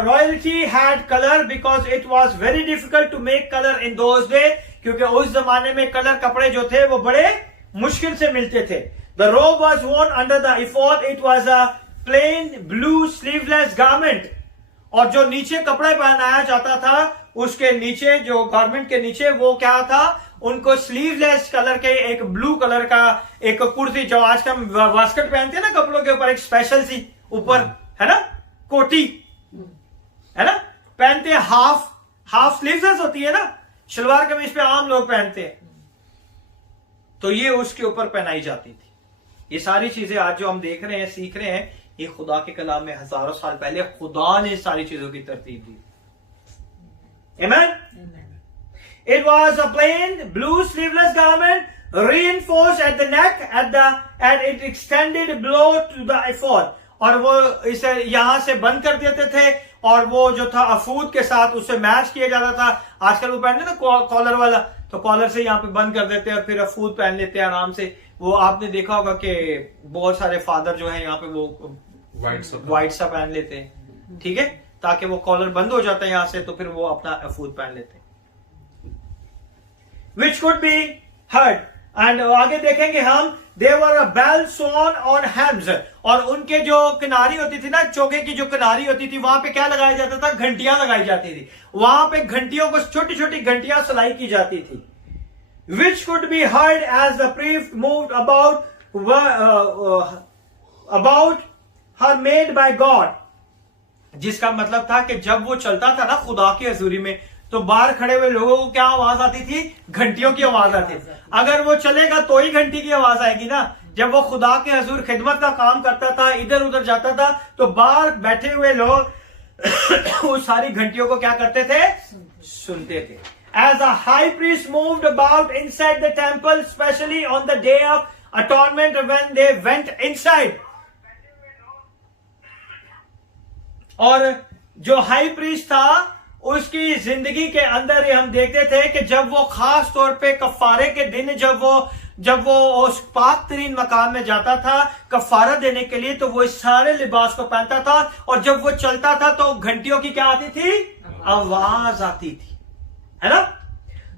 royalty had colour because it was very difficult to make colour in those day, क्योंकि उस जमाने में कलर कपड़े जो थे वो बड़े मुश्किल से मिलते थे. The robe was worn under the ephod. It was a plain blue sleeveless garment. और जो नीचे कपड़े पहनाया जाता था उसके नीचे, जो गारमेंट के नीचे, वो क्या था, उनको स्लीवलेस कलर के एक ब्लू कलर का एक कुर्ती, जो आज का वास्कट पहनते हैं ना कपड़ों के ऊपर, एक स्पेशल सी ऊपर है ना कोटी, है ना, पहनते हैं। हाफ स्लीवलेस होती है ना, शलवार कमीज पे आम लोग पहनते हैं, तो ये उसके ऊपर पहनाई जाती थी। ये सारी चीजें आज जो हम देख रहे हैं, सीख रहे हैं, ये खुदा के कलाम में हजारों साल पहले खुदा ने सारी चीजों की तरतीब दी। Amen? It was a plain blue sleeveless garment, reinforced at the neck, and it extended below to the ephod. और वो इसे यहां से बंद कर देते थे, और वो जो था अफूद के साथ उसे मैच किया जाता था। आजकल वो पहनते ना कॉलर वाला, तो कॉलर से यहाँ पे बंद कर देते हैं और फिर अफूद पहन लेते हैं आराम से। वो आपने देखा होगा कि बहुत सारे फादर जो है यहाँ पे वो व्हाइट सा पहन लेते हैं, ठीक है, ताकि वो कॉलर बंद हो जाता है यहाँ से, तो फिर वो अपना अफूद पहन लेते हैं। Which could be heard, and आगे देखेंगे हम, there were a bell sewn on hems, और उनके जो किनारी होती थी ना, चोगे की जो किनारी होती थी, वहां पे क्या लगाया जाता था, घंटियां लगाई जाती थी। वहां पे घंटियों को, छोटी छोटी घंटियां सिलाई की जाती थी। Which could be heard as the priest moved about her made by God, जिसका मतलब था कि जब वो चलता था ना खुदा की हजूरी में, तो बाहर खड़े हुए लोगों को क्या आवाज आती थी, घंटियों की आवाज आती थी। अगर वो चलेगा तो ही घंटी की आवाज आएगी ना। जब वो खुदा के हजूर खिदमत का काम करता था, इधर उधर जाता था, तो बाहर बैठे हुए लोग उस सारी घंटियों को क्या करते थे, सुनते थे। As a high priest moved about inside the temple, especially on the day of atonement when they went inside, और जो हाई प्रीस्ट था उसकी जिंदगी के अंदर हम देखते थे कि जब वो खास तौर पे कफारे के दिन, जब वो उस पाक तरीन मकाम में जाता था कफारा देने के लिए, तो वो इस सारे लिबास को पहनता था, और जब वो चलता था तो घंटियों की क्या आती थी, आवाज आती थी, है ना।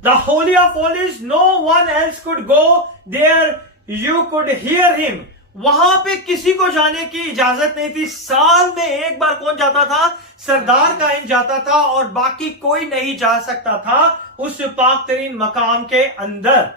The holy of holies, no one else could go there, you could hear him. वहां पे किसी को जाने की इजाजत नहीं थी। साल में एक बार कौन जाता था, सरदार कायन जाता था, और बाकी कोई नहीं जा सकता था उस पाक तरीन मकाम के अंदर।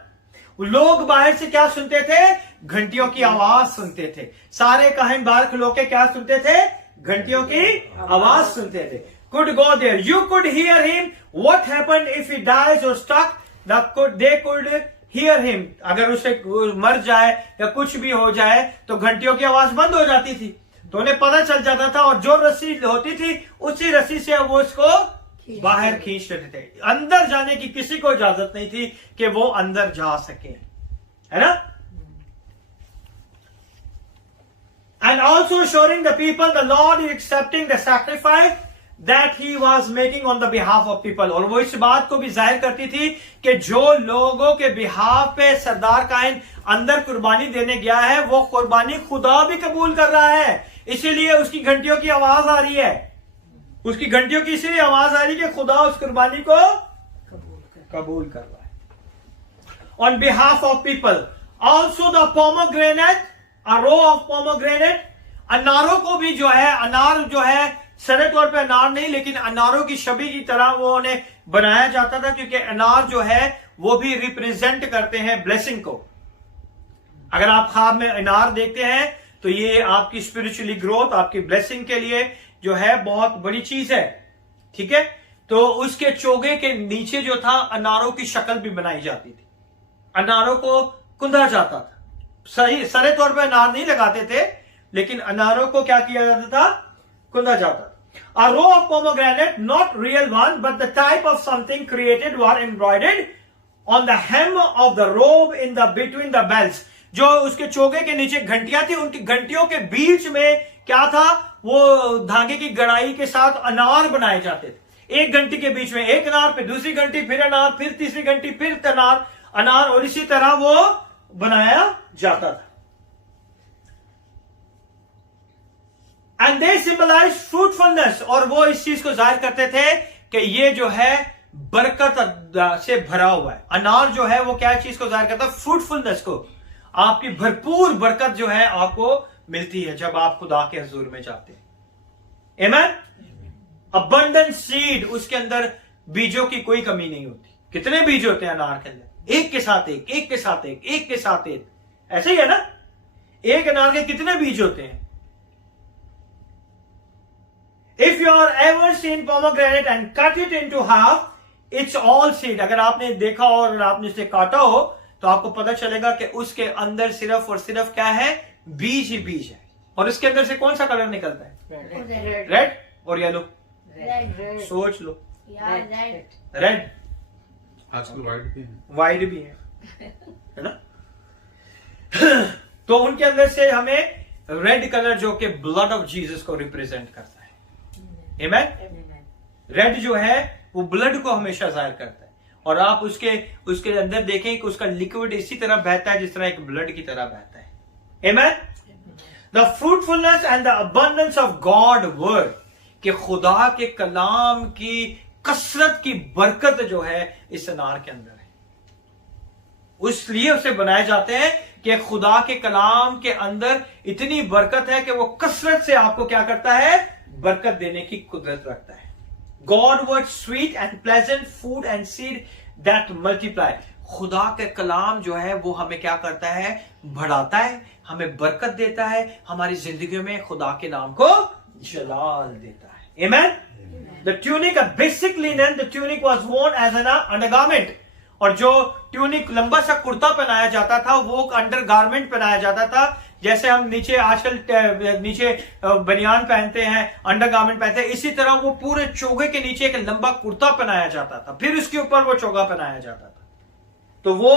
लोग बाहर से क्या सुनते थे, घंटियों की आवाज सुनते थे। सारे काहिन बाहर खलो के क्या सुनते थे, घंटियों की आवाज सुनते थे। Could go there, you could hear him, what happened if he dies or stuck, they could hear him. अगर उसे मर जाए या कुछ भी हो जाए तो घंटियों की आवाज बंद हो जाती थी, तो उन्हें पता चल जाता था, और जो रस्सी होती थी उसी रस्सी से वो उसको बाहर खींच लेते थे। अंदर जाने की किसी को इजाजत नहीं थी कि वो अंदर जा सके, है ना। And also shoring the people the Lord is accepting the sacrifice that he was making on the behalf of people, और वो इस बात को भी जाहिर करती थी कि जो लोगों के बिहाफ पे सरदार कायन अंदर कुर्बानी देने गया है, वो कुर्बानी खुदा भी कबूल कर रहा है। इसीलिए उसकी घंटियों की आवाज आ रही है, उसकी घंटियों की इसीलिए आवाज आ रही है कि खुदा उस कुर्बानी को कबूल कर रहा है। On behalf of people, also the pomegranate, a row of pomegranate, अनारों को भी जो है, अनार जो है सरल तौर पे अनार नहीं, लेकिन अनारों की छवि की तरह वो उन्हें बनाया जाता था, क्योंकि अनार जो है वो भी रिप्रेजेंट करते हैं ब्लेसिंग को। अगर आप ख्वाब में अनार देखते हैं तो ये आपकी स्पिरिचुअली ग्रोथ, आपकी ब्लेसिंग के लिए जो है बहुत बड़ी चीज है, ठीक है। तो उसके चोगे के नीचे जो था अनारों की शक्ल भी बनाई जाती थी, अनारों को कुंदा जाता था। सही सरे तौर पे अनार नहीं लगाते थे, लेकिन अनारों को क्या किया जाता था, कुंदा जाता। A row of pomegranate, not real one, but the type of something created, were embroidered on the hem of the robe in the between the bells. जो उसके चोगे के नीचे घंटियां थी, उनकी घंटियों के बीच में क्या था, वो धागे की गड़ाई के साथ अनार बनाए जाते थे। एक घंटी के बीच में एक अनार, फिर दूसरी घंटी, फिर अनार, फिर तीसरी घंटी, फिर अनार, और इसी तरह वो बनाया जाता था। एंड दे सिंबलाइज फ्रूटफुलनेस, और वो इस चीज को जाहिर करते थे कि ये जो है बरकत से भरा हुआ है। अनार जो है वो क्या चीज को जाहिर करता है, फ्रूटफुलनेस को। आपकी भरपूर बरकत जो है आपको मिलती है जब आप खुदा के हुजूर में जाते हैं। आमीन। अबंडेंट सीड, उसके अंदर बीजों की कोई कमी नहीं होती। कितने बीज होते हैं अनार के अंदर? एक के साथ एक, एक के साथ एक, एक के साथ एक, ऐसे ही है ना? एक अनार के कितने बीज होते हैं? If you are ever seen pomegranate and cut it into half, it's all seed. अगर आपने देखा और आपने इसे काटा हो तो आपको पता चलेगा कि उसके अंदर सिर्फ और सिर्फ क्या है? बीज ही बीज है। और इसके अंदर से कौन सा कलर निकलता है? रेड और येलो। सोच लो, रेड, आजकल वाइट भी है। वाइट भी है ना? तो उनके अंदर से हमें रेड कलर जो कि ब्लड ऑफ जीसस को रिप्रेजेंट करता है। आमेन। रेड जो है वो ब्लड को हमेशा जाहिर करता है। और आप उसके अंदर देखें कि उसका लिक्विड इसी तरह बहता है जिस तरह एक ब्लड की तरह बहता है। Amen. The fruitfulness and the abundance of God word, कि खुदा के कलाम की कसरत की बरकत जो है इस अनार के अंदर है। उसलिए उसे बनाए जाते हैं कि खुदा के कलाम के अंदर इतनी बरकत है कि वो कसरत से आपको क्या करता है? बरकत देने की कुदरत रखता है। God word sweet and pleasant food and seed that multiply. खुदा के कलाम जो है वो हमें क्या करता है? बढ़ाता है, हमें बरकत देता है, हमारी जिंदगी में खुदा के नाम को जलाल देता है। Amen. The tunic, a basic linen, the tunic was worn as an undergarment. और जो ट्यूनिक लंबा सा कुर्ता पहनाया जाता था वो अंडर गारमेंट पहनाया जाता था। जैसे हम नीचे आजकल नीचे बनियान पहनते हैं, अंडर गारमेंट पहनते हैं, इसी तरह वो पूरे चोगे के नीचे एक लंबा कुर्ता पहनाया जाता था, फिर उसके ऊपर वो चोगा पहनाया जाता था। तो वो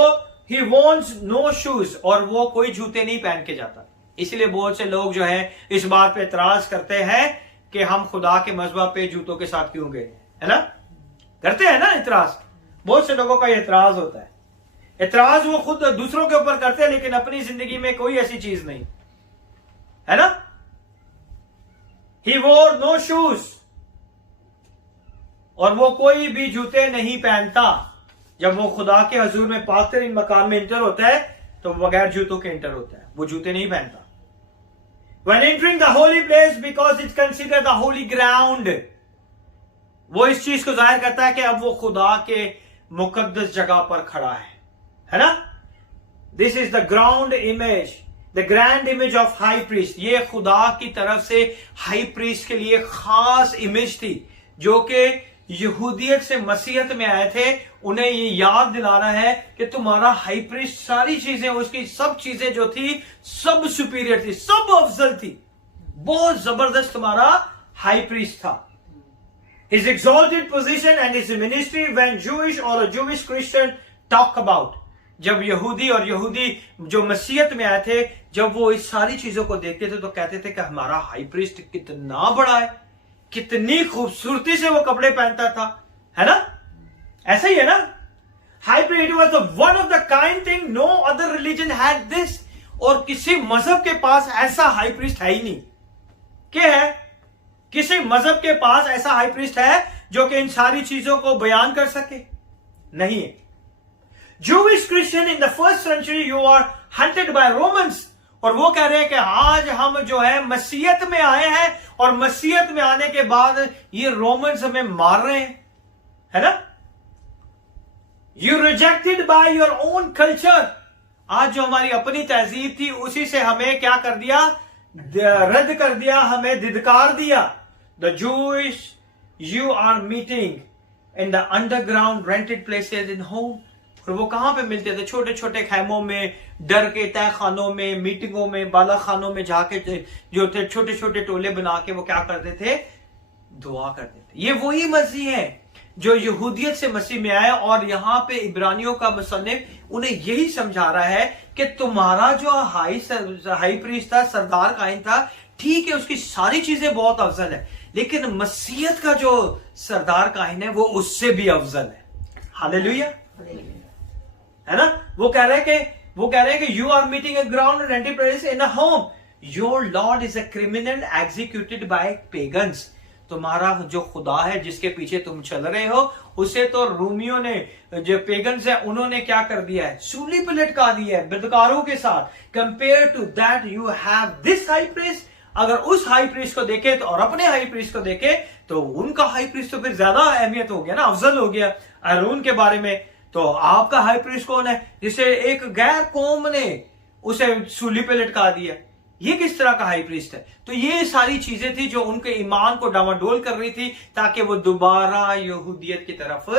ही वॉन्ट्स नो शूज, और वो कोई जूते नहीं पहन के जाता। इसलिए बहुत से लोग जो है इस बात पे एतराज करते हैं कि हम खुदा के मजहब पे जूतों के साथ क्यों गए, है ना? करते हैं ना इतराज। बहुत से लोगों का एतराज होता है। एतराज वो खुद दूसरों के ऊपर करते हैं लेकिन अपनी जिंदगी में कोई ऐसी चीज नहीं, है ना? ही वोर नो शूज, और वो कोई भी जूते नहीं पहनता। जब वो खुदा के हजूर में पाक-तरीन मकाम में इंटर होता है तो बगैर जूतों के इंटर होता है, वो जूते नहीं पहनता। When entering the holy place, because it's considered the holy ground, वो इस चीज को जाहिर करता है कि अब वो खुदा के मुकद्दस जगह पर खड़ा है ना? This is the ground image, the grand image of high priest. ये खुदा की तरफ से हाई प्रीस्ट के लिए खास इमेज थी, जो कि यहूदियत से मसीहत में आए थे। उन्हें ये याद दिलाना है कि तुम्हारा हाई प्रीस्ट सारी चीजें, उसकी सब चीजें जो थी सब सुपीरियर थी, सब अफजल थी, बहुत जबरदस्त तुम्हारा हाई प्रीस्ट था। His exalted position and his ministry when Jewish or a Jewish Christian talk about, जब यहूदी और यहूदी जो मसीहत में आए थे, जब वो इस सारी चीजों को देखते थे तो कहते थे कि हमारा हाई प्रीस्ट कितना बड़ा है, कितनी खूबसूरती से वो कपड़े पहनता था, है ना? ऐसा ही है ना? High priest was the one of the kind thing, no other religion had this. और किसी मजहब के पास ऐसा हाई प्रीस्ट है ही नहीं। क्या है? किसी मजहब के पास ऐसा हाई प्रीस्ट है जो कि इन सारी चीजों को बयान कर सके? नहीं है। Jewish Christian in the first century, you are hunted by Romans, और वो कह रहे हैं कि आज हम जो है मसीहत में आए हैं और मसीहत में आने के बाद ये रोमन्स हमें मार रहे हैं, है ना? You rejected by your own culture, आज जो हमारी अपनी तहजीब थी उसी से हमें क्या कर दिया? रद्द कर दिया, हमें धिक्कार दिया। The Jewish, you are meeting in the underground rented places in home, और वो कहां पे मिलते थे? छोटे छोटे खैमों में, डर के तय खानों में, मीटिंगों में, बाला खानों में जाके जो थे छोटे छोटे टोले बना के वो क्या करते थे? दुआ करते थे। ये वही मसीह है जो यहूदियत से मसीह में आया, और यहां पे इब्रानियों का मुसन्निफ उन्हें यही समझा रहा है कि तुम्हारा जो हाई प्रीस्ट था, सरदार कायन था, ठीक है उसकी सारी चीजें बहुत अफजल है, लेकिन मसीहत का जो सरदार कायन है वो उससे भी अफजल है। हालेलुया, है ना? वो कह रहे हैं कि you are meeting a ground rented place in a home, your Lord is a criminal executed by pagans. तुम्हारा जो खुदा है जिसके पीछे तुम चल रहे हो, उसे तो रोमियो ने, जो पेगन्स है, उन्होंने क्या कर दिया है? सूली पे लटका दिया है बदकारों के साथ। Compare to that you have this high priest, अगर उस हाई प्रीस्ट को देखे तो और अपने हाई प्रीस्ट को देखे तो उनका हाई प्रीस्ट तो फिर ज्यादा अहमियत हो गया ना, अफजल हो गया आरोन के बारे में। तो आपका हाई प्रीस्ट कौन है जिसे एक गैर कौम ने उसे सूली पे लटका दिया, ये किस तरह का हाई प्रीस्ट है? तो ये सारी चीजें थी जो उनके ईमान को डामाडोल कर रही थी ताकि वो दोबारा यहूदियत की तरफ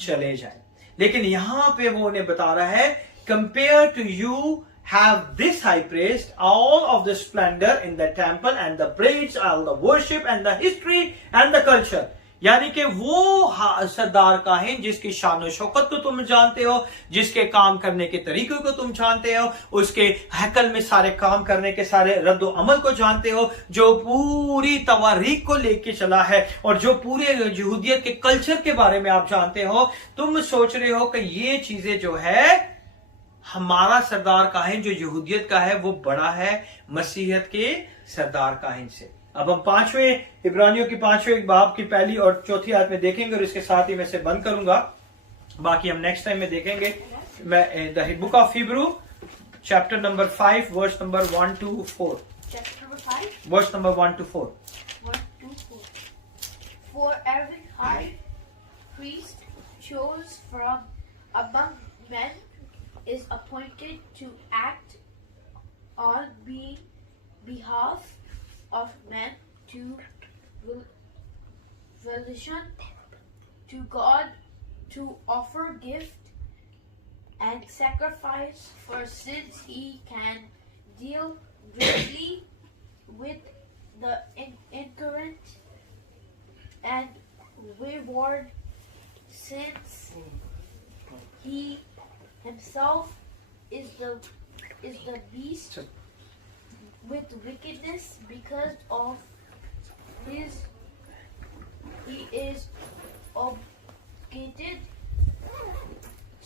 चले जाए। लेकिन यहां पे वो उन्हें बता रहा है, compare to you have this high priest all of the splendor in the temple and the praise, all the worship and the history and the culture। यानी कि वो सरदार काहिन जिसकी शान शौकत को तुम जानते हो, जिसके काम करने के तरीके को तुम जानते हो, उसके हैकल में सारे काम करने के सारे रद्द अमल को जानते हो, जो पूरी तवारीख को लेके चला है और जो पूरे यहूदियत के कल्चर के बारे में आप जानते हो। तुम सोच रहे हो कि ये चीजें जो है हमारा सरदार काहिन जो यहूदियत का है वो बड़ा है मसीहत के सरदार काहिन से। अब हम 5वें इब्रानियों की 5वें बाब की पहली और चौथी आयत में देखेंगे और इसके साथ ही मैं इसे बंद करूंगा, बाकी हम नेक्स्ट टाइम में देखेंगे। मैं the book of Hebrew chapter number 5 verse number 1 to 4, Chapter number 5, verse number 1 to 4। 1 to 4. For every high priest chose from among men is appointed to act on behalf of men to relation to God, to offer gift and sacrifice for sins. He can deal greatly with the ignorant and reward sins. He himself is the beast with wickedness because of he is obligated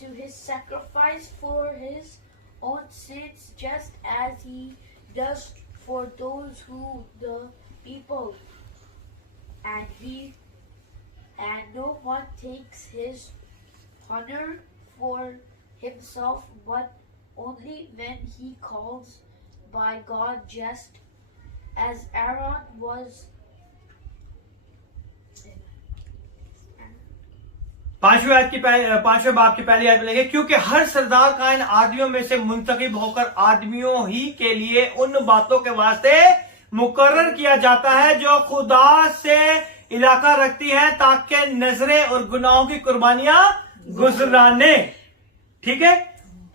to his sacrifice for his own sins, just as he does for those who the people, and no one takes his honor for himself, but only when he calls by God, just as Aaron was. पांचवें बाब की पहली आयत में लेंगे, क्योंकि हर सरदार कायन आदमियों में से मुंतखब होकर आदमियों ही के लिए उन बातों के वास्ते मुकर्रर किया जाता है जो खुदा से इलाका रखती है, ताकि नजरें और गुनाहों की कुर्बानियां गुजराने, ठीक है,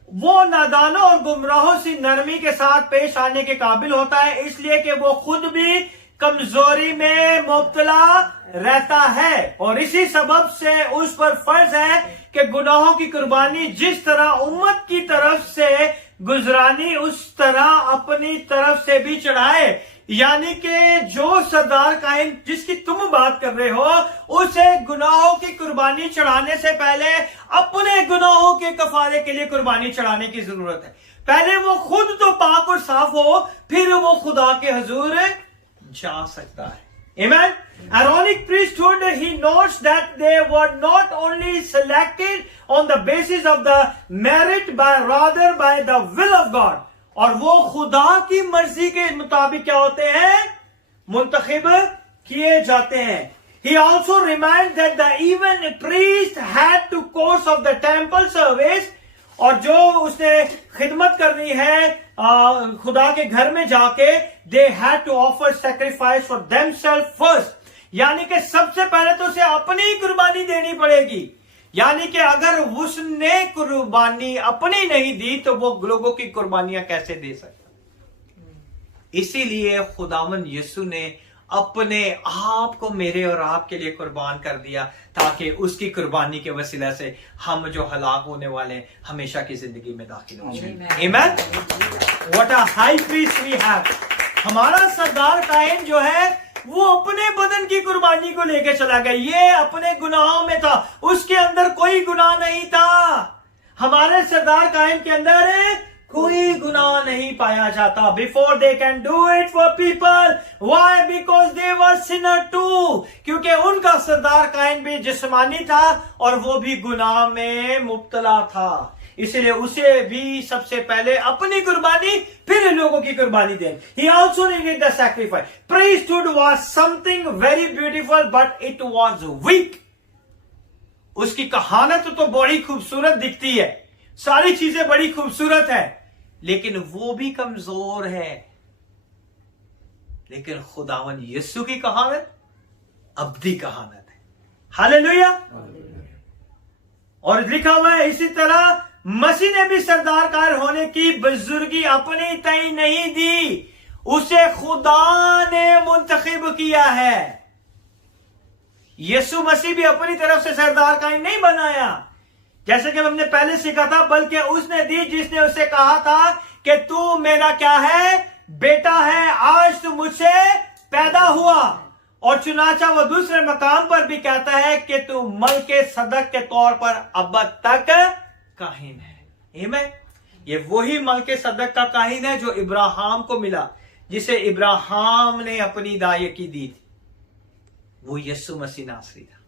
वो नादानों और गुमराहों से नरमी के साथ पेश आने के काबिल होता है, इसलिए कि वो खुद भी कमजोरी में मुब्तला रहता है। और इसी सबब से उस पर फर्ज है कि गुनाहों की कुर्बानी जिस तरह उम्मत की तरफ से गुजरानी उस तरह अपनी तरफ से भी चढ़ाए। यानी कि जो सरदार कायम जिसकी तुम बात कर रहे हो, उसे गुनाहों की कुर्बानी चढ़ाने से पहले अपने गुनाहों के कफारे के लिए कुर्बानी चढ़ाने की जरूरत है। पहले वो खुद तो पाक और साफ हो, फिर वो खुदा के हुजूर जा सकता है। Amen. Aaronic priesthood, he notes that they were not only selected on the basis of the merit, but rather by the will of God. और वो खुदा की मर्जी के मुताबिक क्या होते हैं? मुंतखब किए जाते हैं। He also reminds that the even priest had to course of the temple service, और जो उसने खिदमत करनी है खुदा के घर में जाके, they had to offer sacrifice for themselves first, यानी कि सबसे पहले तो उसे अपनी कुर्बानी देनी पड़ेगी। यानी कि अगर उसने कुर्बानी अपनी नहीं दी तो वो लोगों की कुर्बानियां कैसे दे सकता। इसीलिए खुदावंद यीशु ने अपने आप को मेरे और आपके लिए कुर्बान कर दिया, ताकि उसकी कुर्बानी के वसीला से हम जो हलाक होने वाले हैं हमेशा की जिंदगी में दाखिल हो जाए। आमीन। What a high priest we have. हमारा सरदार कायन जो है वो अपने बदन की कुर्बानी को लेकर चला गया। ये अपने गुनाहों में था, उसके अंदर कोई गुनाह नहीं था। हमारे सरदार कायन के अंदर कोई गुनाह नहीं पाया जाता। Before they can do it for people, why? Because they were sinner too, क्योंकि उनका सरदार कायन भी जिस्मानी था और वो भी गुनाह में मुब्तला था। इसलिए उसे भी सबसे पहले अपनी कुर्बानी फिर लोगों की कुर्बानी दें. He also needed the sacrifice. Priesthood was something very beautiful, but it was weak. उसकी कहानत तो बड़ी खूबसूरत दिखती है, सारी चीजें बड़ी खूबसूरत है, लेकिन वो भी कमजोर है. लेकिन खुदावन यीशु की कहानत अब्दी कहानत है. हालेलुया. और लिखा हुआ है इसी तरह मसीह ने भी सरदारकार होने की बुजुर्गी अपनी तय नहीं दी, उसे खुदा ने मुंतखब किया है. यीशु मसीह भी अपनी तरफ से सरदारकार नहीं बनाया, जैसे कि हमने पहले सीखा था, बल्कि उसने दी जिसने उसे कहा था कि तू मेरा क्या है, बेटा है, आज तू मुझसे पैदा हुआ. और चुनाचा वो दूसरे मकाम पर भी कहता है कि तू मलके सदक के तौर पर अब तक काहिन है. आमीन. ये वही मलके सदक का काहिन है जो इब्राहिम को मिला, जिसे इब्राहिम ने अपनी दायकी दी थी. वो यीशु मसीह नासरी था.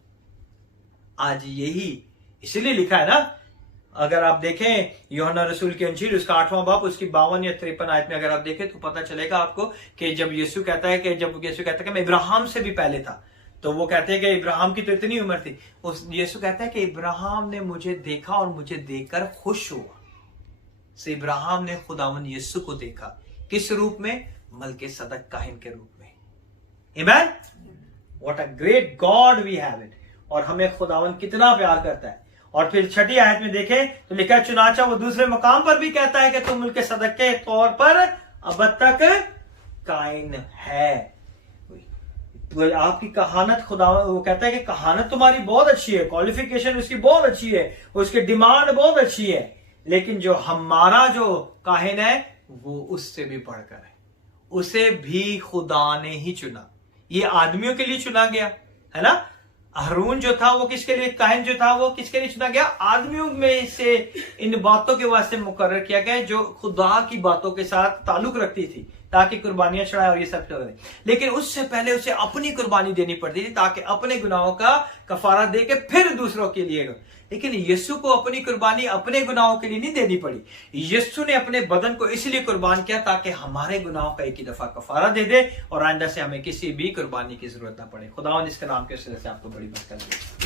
आज यही इसलिए लिखा है ना, अगर आप देखें यूहन्ना रसूल की अंजील उसका 8वां बाब उसकी 52 या 53 आयत में अगर आप देखें तो पता चलेगा आपको कि जब यीशु कहता है कि मैं इब्राहिम से भी पहले था, तो वो कहते हैं कि इब्राहिम की तो इतनी उम्र थी. उस यीशु कहता है कि इब्राहिम ने मुझे देखा और मुझे देखकर खुश हुआ. से इब्राहिम ने खुदावन यीशु को देखा, किस रूप में? मलके सदक काहिन के रूप में. आमीन. What a great God we have it. और हमें खुदावन कितना प्यार करता है. और फिर 6ठी आयत में देखें तो लिखा है, चुनाचा वो दूसरे मकाम पर भी कहता है कि तुम मुल्के सदक के तौर पर अब तक कायन है. तो आपकी कहानत खुदा वो कहता है कि कहानत तुम्हारी बहुत अच्छी है, क्वालिफिकेशन उसकी बहुत अच्छी है, उसकी डिमांड बहुत अच्छी है, लेकिन जो हमारा जो काहिन है वो उससे भी बढ़कर है. उसे भी खुदा ने ही चुना. ये आदमियों के लिए चुना गया है ना. हारून जो था वो किसके लिए, काहिन जो था वो किसके लिए चुना गया? आदमियों में से इन बातों के वास्ते मुकर्रर किया गया जो खुदा की बातों के साथ ताल्लुक रखती थी, ताकि कुर्बानियां चढ़ाए और ये सब करें. लेकिन उससे पहले उसे अपनी कुर्बानी देनी पड़ती थी, ताकि अपने गुनाहों का कफारा दे के फिर दूसरों के लिए. लेकिन यीशु को अपनी कुर्बानी अपने गुनाहों के लिए नहीं देनी पड़ी. यीशु ने अपने बदन को इसलिए कुर्बान किया ताकि हमारे गुनाहों का एक ही दफा कफारा दे दे और आइंदा से हमें किसी भी कुर्बानी की जरूरत ना पड़े. खुदावंद इसके नाम के वसीले से आपको बड़ी बरकत दे.